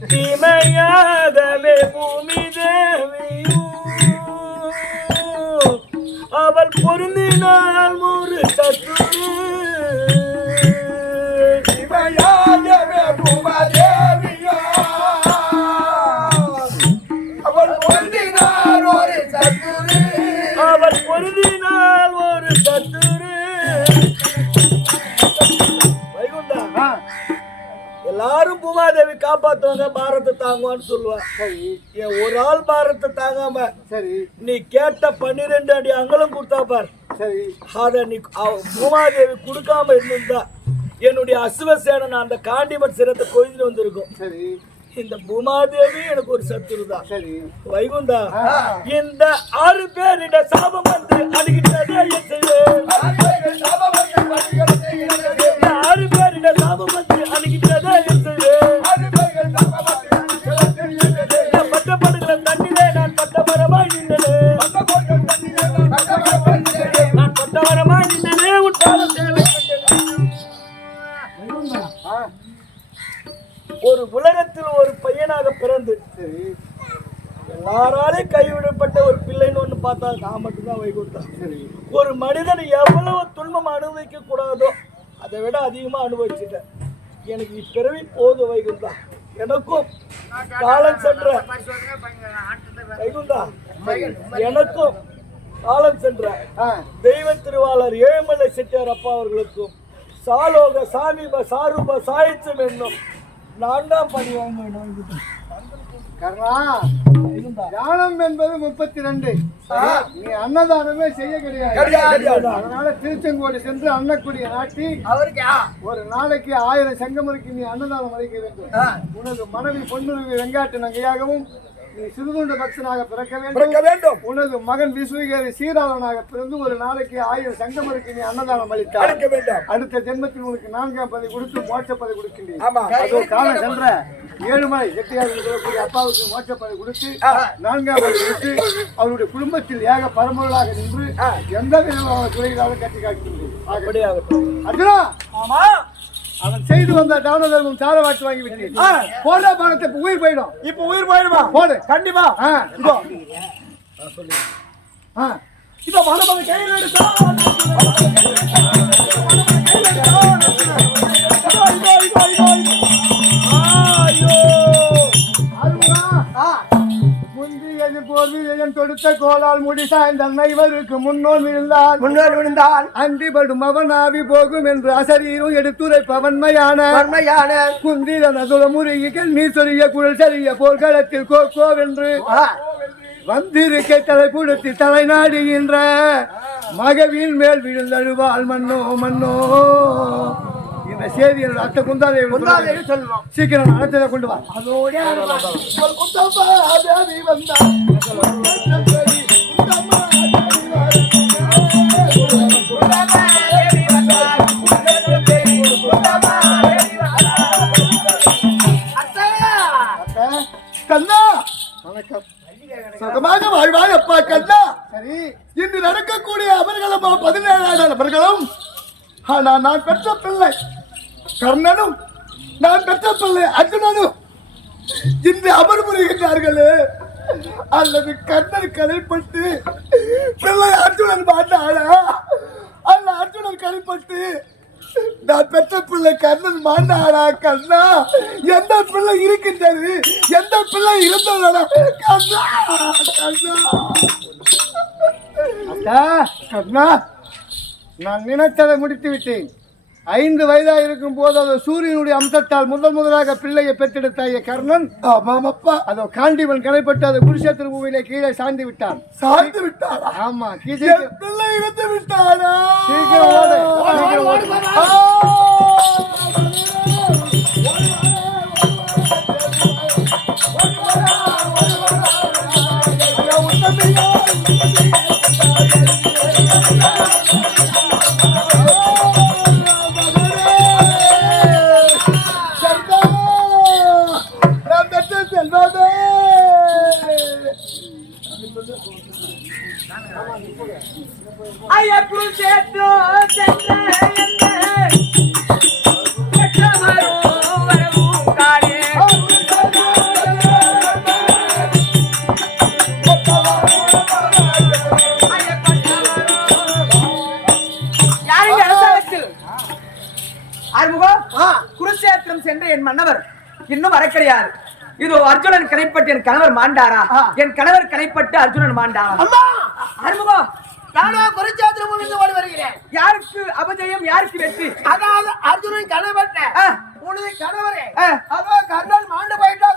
தீமையாகவே பூமி தேவியும் அவள் பொருந்தினால் ஒரு சத்துரு. அவள் பொருந்தினால் ஒரு சத்துரு. வைகுண்டா, எல்லாரும் பூமாதேவி காப்பாத்துவாங்க, பாரத்தை தாங்குவான்னு சொல்லுவான். என் ஒரு ஆள் பாரத்தை தாங்காம நீ கேட்ட 12 அடி அங்கலம் கொடுத்தா பார். அத நீ பூமாதேவி கொடுக்காம இருந்திருந்தா என்னுடைய அசுவசேனன் அந்த காண்டிமட் சிரத்தை கொய்து வந்திருக்கும். இந்த பூமாதேவி எனக்கு ஒரு சத்துரு தான். வைகுண்டா, இந்த 6 பேரிட சாபம் வந்து அடிக்கிட்டதே என் செய்வேன். 6 பேரிட சாபம் வந்து அடிக்கிட்டதே என் செய்வேன். பட்டப்படுகிற தண்ணிலே நான் பட்டமரமாய் நின்றனே. நான் பட்டமரமாய் நின்றனே உன் பாதம் சேவை. ஒரு உலகத்தில் ஒரு பையனாக பிறந்து எல்லாராலையும் கைவிடப்பட்ட ஒரு பிள்ளைன்னு ஒண்ணு பார்த்தா நான் மட்டும்தான் வைகுண்டா. ஒரு மனிதன் எவ்வளவு துன்பம் அனுபவிக்க கூடாதோ அதை விட அதிகமா அனுபவிச்சுட்டேன். எனக்கு இப்பிறவி போதும் வைகுண்டா. எனக்கும் காலம் சென்ற வைகுண்டா, எனக்கும் காலம் சென்ற தெய்வ திருவாளர் ஏழுமலை செட்டியார் அப்பா அவர்களுக்கும் சாலோக சாமீப சாரூப சாயிச்சம் என்னும் 4ஆம் பணி வாங்க. கர்ணா, தானம் என்பது 32. நீ அன்னதானமே செய்ய கிடையாது. அதனால திருச்செங்கோடு சென்று அன்னக்குடியை நாட்டி ஒரு நாளைக்கு 1000 செங்கமருக்கு நீ அன்னதானம் அளிக்க வேண்டும். உனது மனைவி பொன்னுருவி வெங்காட்டு நங்கையாகவும் நீ சிறுதுண்ட பக்தனாக பிறக்க வேண்டும். உனது மகன் விசுவகேரி சீராளனாக பிறந்து ஒரு நாளைக்கு 1000 செங்கமருக்கு நீ அன்னதானம் அளித்தார். அடுத்த ஜென்மத்தில் உனக்கு 4ஆம் பதவி கொடுத்து மோட்ச பதவி கொடுக்கின்றேன். காலம் சென்ற ஏழுமலை செட்டியார் அப்பாவுக்கு மோட்ச பதவி கொடுத்து 4ஆம் பதவி கொடுத்து அவருடைய குடும்பத்தில் ஏக பரம்பொருளாக நின்று எந்த விதமான துறைகளாலும் கட்டி காட்டுகின்றேன். அர்ஜுனா, அவன் செய்து வந்த தான தர்மம் சார வாட்டு வாங்கி விட்டேன். போடுற பானத்தை இப்ப உயிர் போயிடும். இப்ப உயிர் போயிடுமா? போடு, கண்டிப்பா. இதோ இதோ மனமத கையில் எடுத்தா இதோ கோர்விஜயன் தொடுத்த கோலால் முடி சாய்ந்த இவருக்கு முன்னோன் விழுந்தான் அன்றிபடும் அவன் ஆவி போகும் என்று அசரீரும் எடுத்துரை பவன்மையான குந்திரன துளமுருகி நீர் சொரிய குழல் சரிய போர்க்களத்தில் கோவென்று வந்திருக்க தலை புடுத்தி தலை நாடுகின்ற மகவின் மேல் விழுந்தழுவாள் மன்னோ இந்த செய்தி அத்த குந்தாதை சொல்லணும். சீக்கிரம் அழைச்சதை கொண்டு வா. அதோட கண்ணா வணக்கம். சுகமாக வாழ்வாய் அப்பா கண்ணா. சரி, இன்று நடக்கக்கூடிய அவர்களும் 17 நபர்களும் நான் பெற்ற பிள்ளை கர்ணனும் நான் பெற்ற பிள்ளை அர்ஜுனனும் இன்று அமர் புரிகின்றார்களே, அல்லது கர்ணன் கரைப்பட்டு பிள்ளை அர்ஜுனன் மாண்டாளா, அல்ல அர்ஜுனன் கரைப்பட்டு நான் பெற்ற பிள்ளை கர்ணன் மாண்டாளா? கண்ணா, எந்த பிள்ளை இருக்கின்றது, எந்த பிள்ளை இருந்ததா? கண்ணா கண்ணா கண்ணா, நான் நினைத்ததை முடித்து விட்டேன். 5 வயதாக இருக்கும் போது அது சூரியனுடைய அம்சத்தால் முதலாக பிள்ளையை பெற்றெடுத்தாய கர்ணன் அதோ காண்டிவன் கரைப்பட்டு அது குருஷேத்திர பூமியிலே கீழே சாய்ந்து விட்டான். ஆமா, பிள்ளை இருந்து விட்டானா? குருஷேத்திரம் சென்ற என் மன்னவர் இன்னும் வர கிடையாது. இது அர்ஜுனன் கணைப்பட்டு என் கணவர் மாண்டாரா? என் கணவர் கணைப்பட்டு அர்ஜுனன் மாண்டாரா? அருமுகம், நானும் குருஷேத்திரம் ஓடி வருகிறேன். யாருக்கு அபஜயம், யாருக்கு வெற்றி? அதாவது அர்ஜுனன் கணைப்பட்ட உனது கணவரே அதோ கர்ணன் மாண்டு போயிட்டா.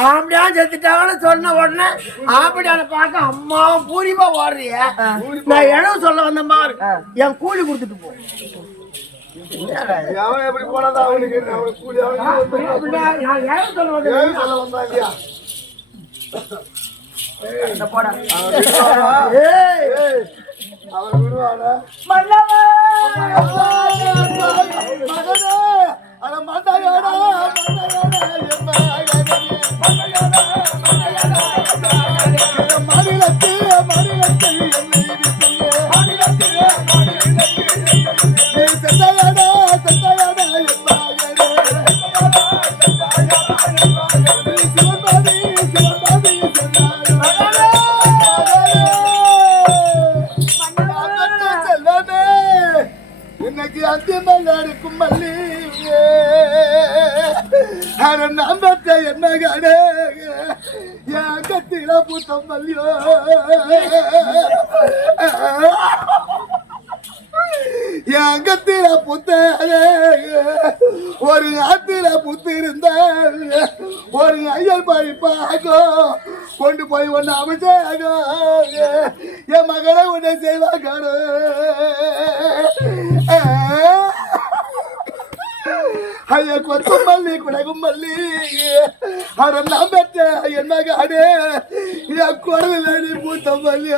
ஆம்படியான் செத்துட்டாங்கன்னு சொன்ன உடனே ஆம்படியான பார்க்க அம்மா பூரிப்பா ஓடுறிய. நான் இடம் சொல்ல வந்த மாதிரி என் கூலி கொடுத்துட்டு போ. எப்படி போனதா அவனுக்கு கூலி? நான் இடம் சொல்ல வந்தா இல்லையா? அவன் விடுவானா? அந்தியமல்லிக்கும் மல்லி நம்பத்தை என்ன கடை என் கத்தில பூத்தம் மல்லியோ என் கத்தில பூத்த ஒரு ஆத்திர புத்து இருந்த ஒரு ஐயல் பழிப்பாகோ கொண்டு போய் ஒன்னு அமைச்சாகோ என் மகளை உன்னை செய்வாக்கோ. ஐயா கொத்தும் மல்லி குடகும் மல்லி அதெல்லாம் பெற்ற என் மகாடே என் குடல நீ பூத்த மல்லி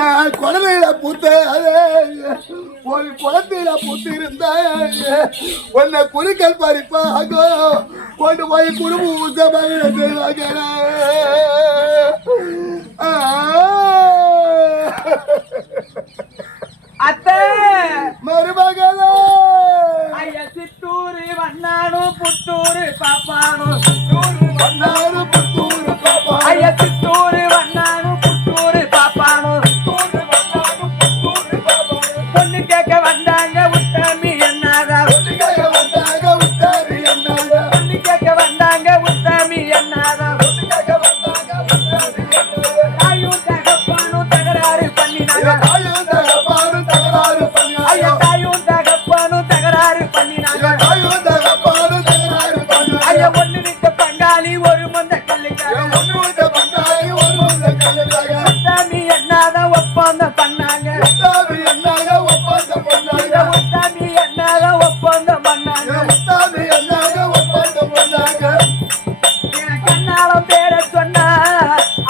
என் குடலையில பூத்த ஒரு குளத்தில பூத்து இருந்த உன்னை குறுக்கல் பறிப்பாகோ கொண்டு போய் குடும்ப ஊசமாக செய்வாங்க. அத்தை மருமகளே ஐயா சித்தூரு வண்ணானு புத்தூரு பாப்பானு வண்ணாரு புத்தூரு பாப்பா ஐயா சித்தூரு வண்ணானு புத்தூரு பாப்பானு ஒப்பந்தம் பண்ணாங்க முத்தாமி என்னாக ஒப்பந்தம் பண்ணாங்க முத்தாமி என்னாக ஒப்பந்தம் பண்ணாங்க முத்தாமி என்னாக ஒப்பந்தம் பண்ணாங்க கண்ணாலம் பேர சொன்னா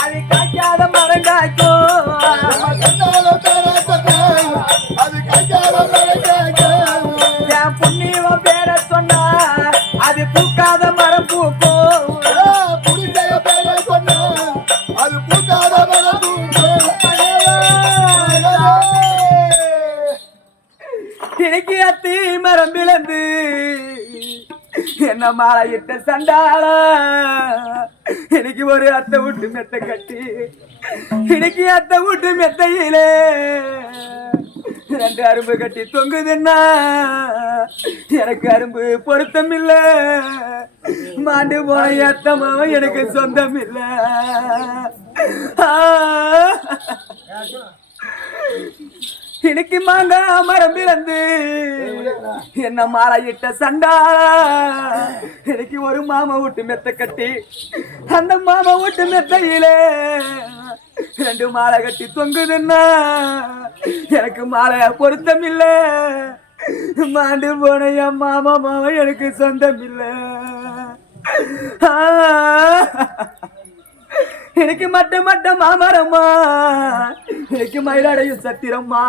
அது காய்க்காத மரம் காய்க்கும் கண்ணால பேர சொன்னா அது கையால மறைக்காக என் புண்ணியவன் பேர சொன்னா அது பூக்காத மரம் பூக்கும் புரிஞ்ச பேர சொன்னா அது பூக்காத மரம் இன்னைக்கு அத்தி மரம் விளந்து என்ன மாலையிட்ட சண்டாள இன்னைக்கு ஒரு அத்தை விட்டு மெத்த கட்டி இன்னைக்கு அத்தை விட்டு மெத்தையிலே 2 அரும்பு கட்டி தொங்குதுன்னா எனக்கு அரும்பு பொருத்தம் இல்ல மாண்டு போன அத்தமாவும் எனக்கு சொந்தம் இல்ல இன்னைக்கு மாங்காய் மரம் பிறந்து என்ன மாலையிட்ட சண்டா இன்னைக்கு ஒரு மாமா வீட்டு மெத்த கட்டி அந்த மாமா வீட்டு மெத்தையிலே 2 மாலை கட்டி தொங்குதுன்னா எனக்கு மாலை பொருத்தம் இல்ல மாண்டு போன என் மாமா எனக்கு சொந்தம் இல்ல எனக்கு மட்ட மாமரம்மா எனக்கு மயிலடையும் சத்திரம்மா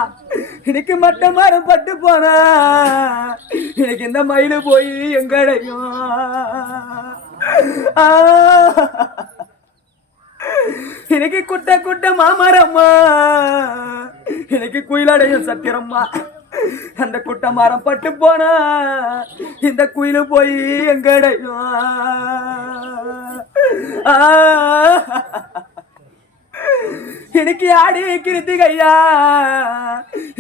எனக்கு மட்ட மரம் பட்டு போனா எனக்கு இந்த மயிலு போய் எங்கடையும் எனக்கு குட்ட மாமரம்மா எனக்கு குயிலடையும் சத்திரம்மா அந்த குட்ட மரம் பட்டு போனா இந்த குயிலு போய் எங்கடையும் இன்னைக்கு ஆடி கிருத்திகையா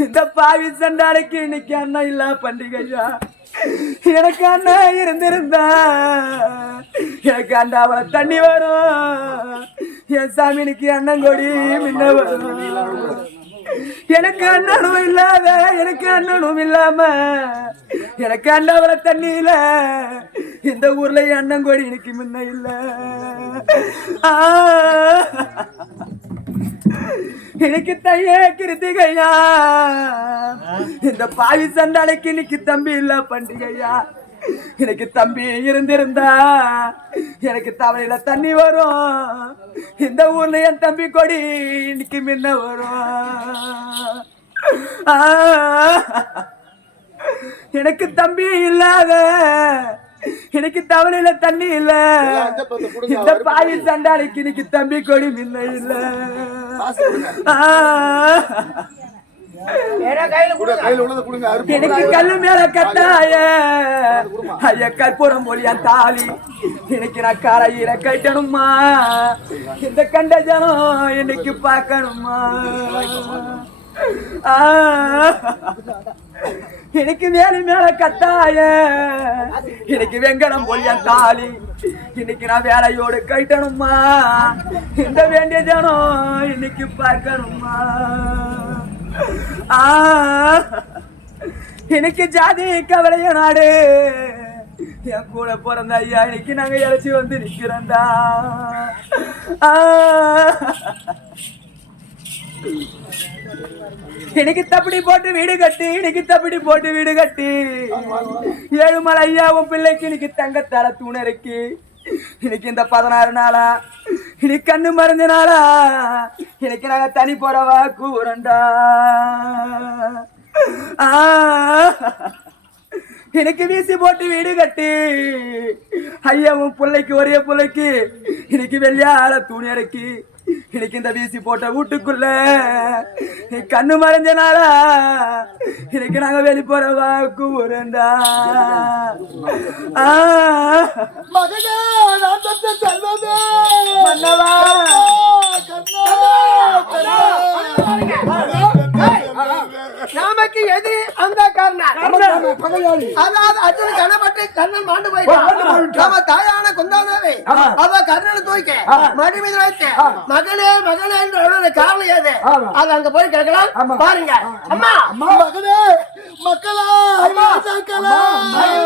இந்த பாவி சண்டாளைக்கு இன்னைக்கு அண்ணன் இல்ல பண்டிகையா எனக்கு அண்ணன் இருந்திருந்தா எனக்கு அண்டாவள தண்ணி வரும் என் சாமினிக்கு அண்ணன் கொடி முன்ன வரும் எனக்கு அண்ணனும் இல்லாத எனக்கு அண்ணனும் இல்லாம எனக்கு அண்டாவள தண்ணியில இந்த ஊர்ல அண்ணன் கொடி எனக்கு முன்ன இல்ல எனக்கு தைய கிருத்திகையா இந்த பாவி சண்டாளைக்கு இன்னைக்கு தம்பி இல்ல பண்டிகையா எனக்கு தம்பி இருந்திருந்தா எனக்கு தவளையில தண்ணி வரும் இந்த ஊர்ல என் தம்பி கொடி இன்னைக்கு முன்ன வரும் எனக்கு தம்பி இல்லாத எனக்கு தவளையில தண்ணி இல்ல இந்த பாவி சண்டாளைக்கு இன்னைக்கு தம்பி கொடி முன்ன இல்ல எனக்கு கல்லு மேல கட்டாய ஐயா கற்பூரம் மொழியான் தாலி இன்னைக்கு நான் காலையில கட்டணுமா இந்த கண்ட ஜனம் இன்னைக்கு பார்க்கணுமா எனக்கு வேலி மேல கட்டாய இன்னைக்கு வெங்கடம் பொழியான் தாலி இன்னைக்கு நான் வேலையோடு கைட்டணுமா இந்த வேண்டிய ஜனம் இன்னைக்கு பார்க்கணுமா எனக்கு ஜாதி கவலைய நாடு என் கூட பிறந்த ஐயா இன்னைக்கு நாங்க இழைச்சி வந்து நிக்கிறோம்டா இன்னைக்கு தப்படி போட்டு வீடு கட்டி இன்னைக்கு தப்படி போட்டு வீடு கட்டி ஏழுமலை ஐயா உன் பிள்ளைக்கு இன்னைக்கு தங்கத்தால தூணருக்கு இன்னைக்கு இந்த 16 நாளா இன்னைக்கு கண்ணு மருந்து நாளா இன்னைக்கு நாங்க தனி போறவா கூறண்டா இன்னைக்கு வீசி போட்டு வீடு கட்டி ஐயா உன் பிள்ளைக்கு ஒரே பிள்ளைக்கு இன்னைக்கு வெள்ளையால துணி இறக்கி இன்னைக்கு இந்த வீசி போட்ட வீட்டுக்குள்ள கண்ணு மறைஞ்சனாலா இன்னைக்கு நாங்க வெளி போறவா கூறண்டா மன்னவா நாமக்கு எதிரி அந்த காரணம் அதாவது அர்ஜுன கணப்பட்டு கண்ணன் மாண்டு போயிட்டான் நம்ம தாயான குந்தாதாவே அவ கர்ணனை தூக்கி மடி மீது வைத்து மகளே மகளே என்று அவருடைய காரணம் ஏது அது அங்க போய் கேட்கலாம் பாருங்க அம்மா மகனே மக்களா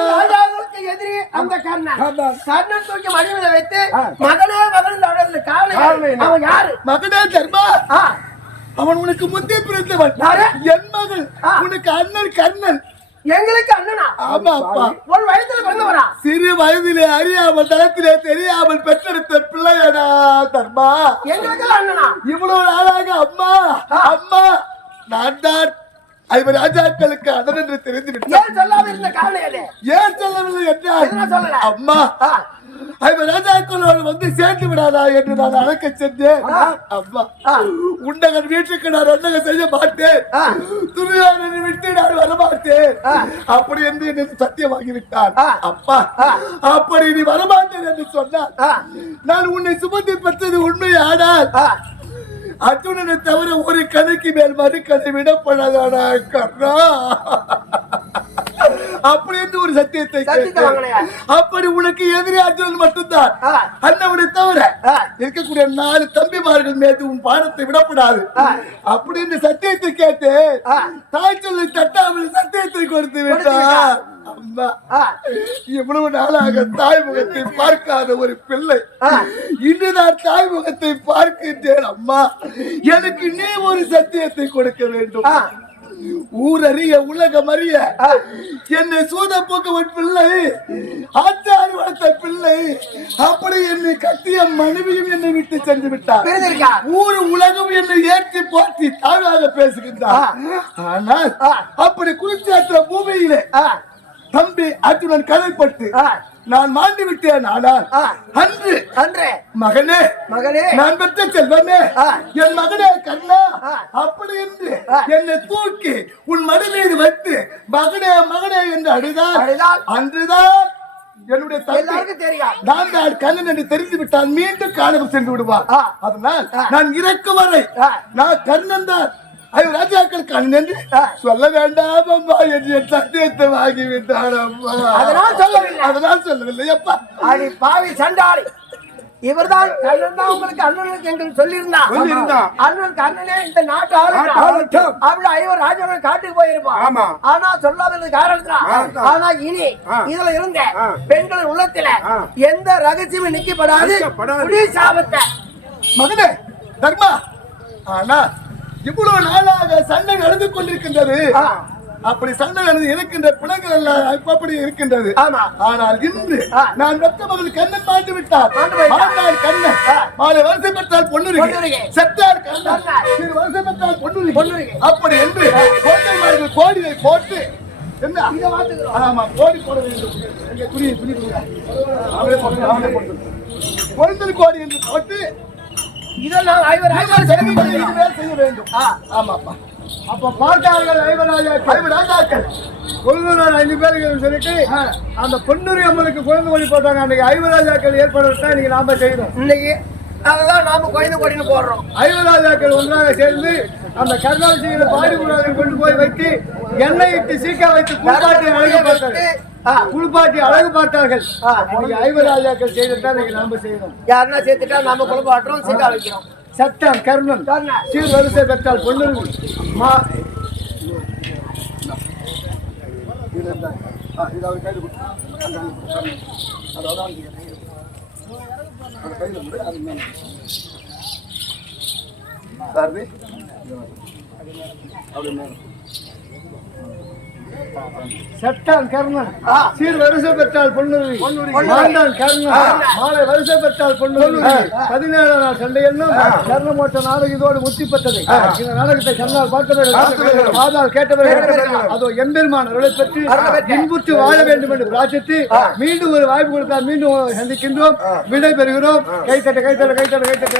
ராஜாவுக்கு எதிரி அந்த கர்ணன் கர்ணன் தூக்கி மடி மீது வைத்து மகளே மகள் அவருடைய காரணம் அவன் யாரு மகனே தர்மா அவன் உனக்கு முந்தைய பிறந்தவன். யாரு? என் மகள். உனக்கு அண்ணன் கர்ணன். எங்களுக்கு அண்ணனா? ஆமா அப்பா. ஒரு வயசுல பிறந்தவரா? சிறு வயதிலே அறியாமல் தளத்திலே தெரியாமல் பெற்றெடுத்த பிள்ளையடா தர்மா. எங்களுக்கு அண்ணனா? இவ்வளவு நாளாக அம்மா அம்மா நான் தான் ஐவர் ராஜாக்களுக்கு அதன் என்று தெரிந்து விட்டேன். ஏன் சொல்லாம இருந்த காரணம் எது? ஏன் சொல்லவில்லை என்றால் அம்மா ஐவர் ராஜாக்களோடு வந்து சேர்த்து விடாதா என்று நான் அழைக்க சென்றேன். அம்மா உண்டகன் வீட்டுக்கு நான் ஒன்னக செய்ய மாட்டேன், துரியோதனை விட்டு நான் வரமாட்டேன் அப்படி என்று எனக்கு சத்தியமாகி விட்டான். அப்பா அப்படி நீ வரமாட்டேன் என்று சொன்னார். நான் உன்னை சுமத்தி பெற்றது உண்மையானால் அர்ஜுனனை தவிர ஒரு கதைக்கு மேல் மறுக்கதை விடப்படாதானா கர்ணா அப்படி என்று ஒரு சத்தியத்தை அப்படி உனக்கு எதிரி அர்ஜுனன் மட்டும்தான். அண்ணவனை தவிர இருக்கக்கூடிய 4 தம்பிமார்கள் மீது உன் பாடத்தை விடப்படாது அப்படி என்று சத்தியத்தை கேட்டு தாய் சொல்லி தட்டாமல் சத்தியத்தை கொடுத்து விட்டார். அம்மா இவ்வளவு நாளாக தாய் முகத்தை பார்க்காத ஒரு பிள்ளை இன்று நான் தாய் முகத்தை பார்க்கின்றேன். அம்மா எனக்கு நீ ஒரு சத்தியத்தை கொடுக்க வேண்டும். ஊரறிய உலகம் அறிய என்னை சூத போக்கவன் பிள்ளை, ஆச்சாரி வளர்த்த பிள்ளை, அப்படி என்னை கட்டிய மனைவியும் என்னை விட்டு சென்று விட்டார். ஊர் உலகம் என்னை ஏற்றி போற்றி தாழ்வாக பேசுகின்றார். ஆனால் அப்படி குருச்சேத்திர பூமியிலே தம்பி அர்ஜுனன் கதைப்பட்டு நான் மாண்டு விட்டேன். ஆனால் அன்று மகனே நான் பெற்ற செல்வமே என் மகனே கர்ணா அப்படி என்று என்னை தூக்கி உன் மடி மீது வைத்து மகனே மகனே என்று அழுதால் அன்றுதான் என்னுடைய நான் தான் கண்ணன் என்று தெரிந்து விட்டால் மீண்டும் காணகம் சென்று விடுவார். அதனால் நான் இறக்கும் வரை நான் கர்ணன் தான் ஐயோ ராஜாக்களுக்கு அண்ணன் என்று சொல்ல வேண்டாம் அம்மா என்று சத்தியத்தை வாங்கிவிட்டான். அம்மா அதனால் சொல்லவில்லை. அப்பா அடி பாவி சண்டாளி, இவர்தான் கண்ணன் தான் உங்களுக்கு அண்ணனுக்கு எங்களுக்கு சொல்லியிருந்தான். அண்ணனுக்கு அண்ணனே இந்த நாட்டு ஆளட்டும் அப்படி ஐவர் ராஜாக்கள் காட்டுக்கு போயிருப்பான். ஆனா சொல்லாத காரணம். ஆனா இனி இதுல இருந்த பெண்களின் உள்ளத்துல எந்த ரகசியமும் நிக்கப்படாது. சாபத்தை மகனே தர்மா. ஆனா இவ்வளவு நாளாக சண்டை நடந்து கொண்டிருக்கின்றது. அப்படி சண்டை நடந்து இருக்கின்ற பிள்ளைகள் எல்லாம் அப்படி இருக்கின்றது. ஆனால் இன்று நான் வெட்ட மகள் கண்ணன் மாட்டு விட்டார். கண்ணன் மாலை வருஷம் பெற்றால் பொண்ணுரிகை, செத்தார் கண்ணன் சிறு வருஷம் பெற்றால் பொண்ணுரிகை. அப்படி என்று கோடியை போட்டு ஆமா கோடி போட வேண்டும். கோடி என்று போட்டு இதெல்லாம் செய்ய வேண்டும். ஆமாப்பா அப்ப பார்த்தார்கள் ஐவராஜாக்கள் கொழுந்தனார் 5 பேருக்கு சொல்லிட்டு அந்த பொன்னுரி அம்மனுக்கு குழந்தை கொடி போட்டாங்க. அன்னைக்கு ஐவராஜாக்கள் ஏற்படுத்தா இன்னைக்கு நாம செய்யணும். இன்னைக்கு அதெல்லாம் நாம குழந்தை கொடின்னு போடுறோம். ஐவராஜாக்கள் ஒன்றாக சேர்ந்து அந்த கருணாசிரியரை பாடிபுராவை கொண்டு போய் வைத்து எண்ணெய் இட்டு சீக்கா வைத்து குளிப்பாட்டி அழகு பார்த்தார்கள். ஐவராஜாக்கள் செய்துதான் இன்னைக்கு நாம செய்யணும். யாருன்னா சேர்த்துட்டா நாம குளிப்பாட்டுறோம், சீக்கா வைக்கிறோம். சட்டம் கர்ணன் சீர் வரிசை பெற்றால் பொண்ணு சட்டான் கர்ணன் சீர் வரிசை பெற்றால் பொன்னுரி, மாண்டான் கர்ணன் மாலை வரிசை பெற்றால் பொன்னுரி. 17 நாள் சண்டை என்னும் கர்ணமோட்ட நாடகம் இதோடு முத்தி பெற்றது. இந்த நாடகத்தை கண்ணால் பார்த்தவர்கள் காதால் கேட்டவர்கள் அதோ எம்பெருமான் அருளை பெற்று இன்புற்று வாழ வேண்டும் என்று பிரார்த்தித்து மீண்டும் ஒரு வாய்ப்பு கொடுத்தால் மீண்டும் சந்திக்கின்றோம். விடை பெறுகிறோம். கைத்தட்ட கைத்தட்ட கைத்தட்ட கைத்தட்ட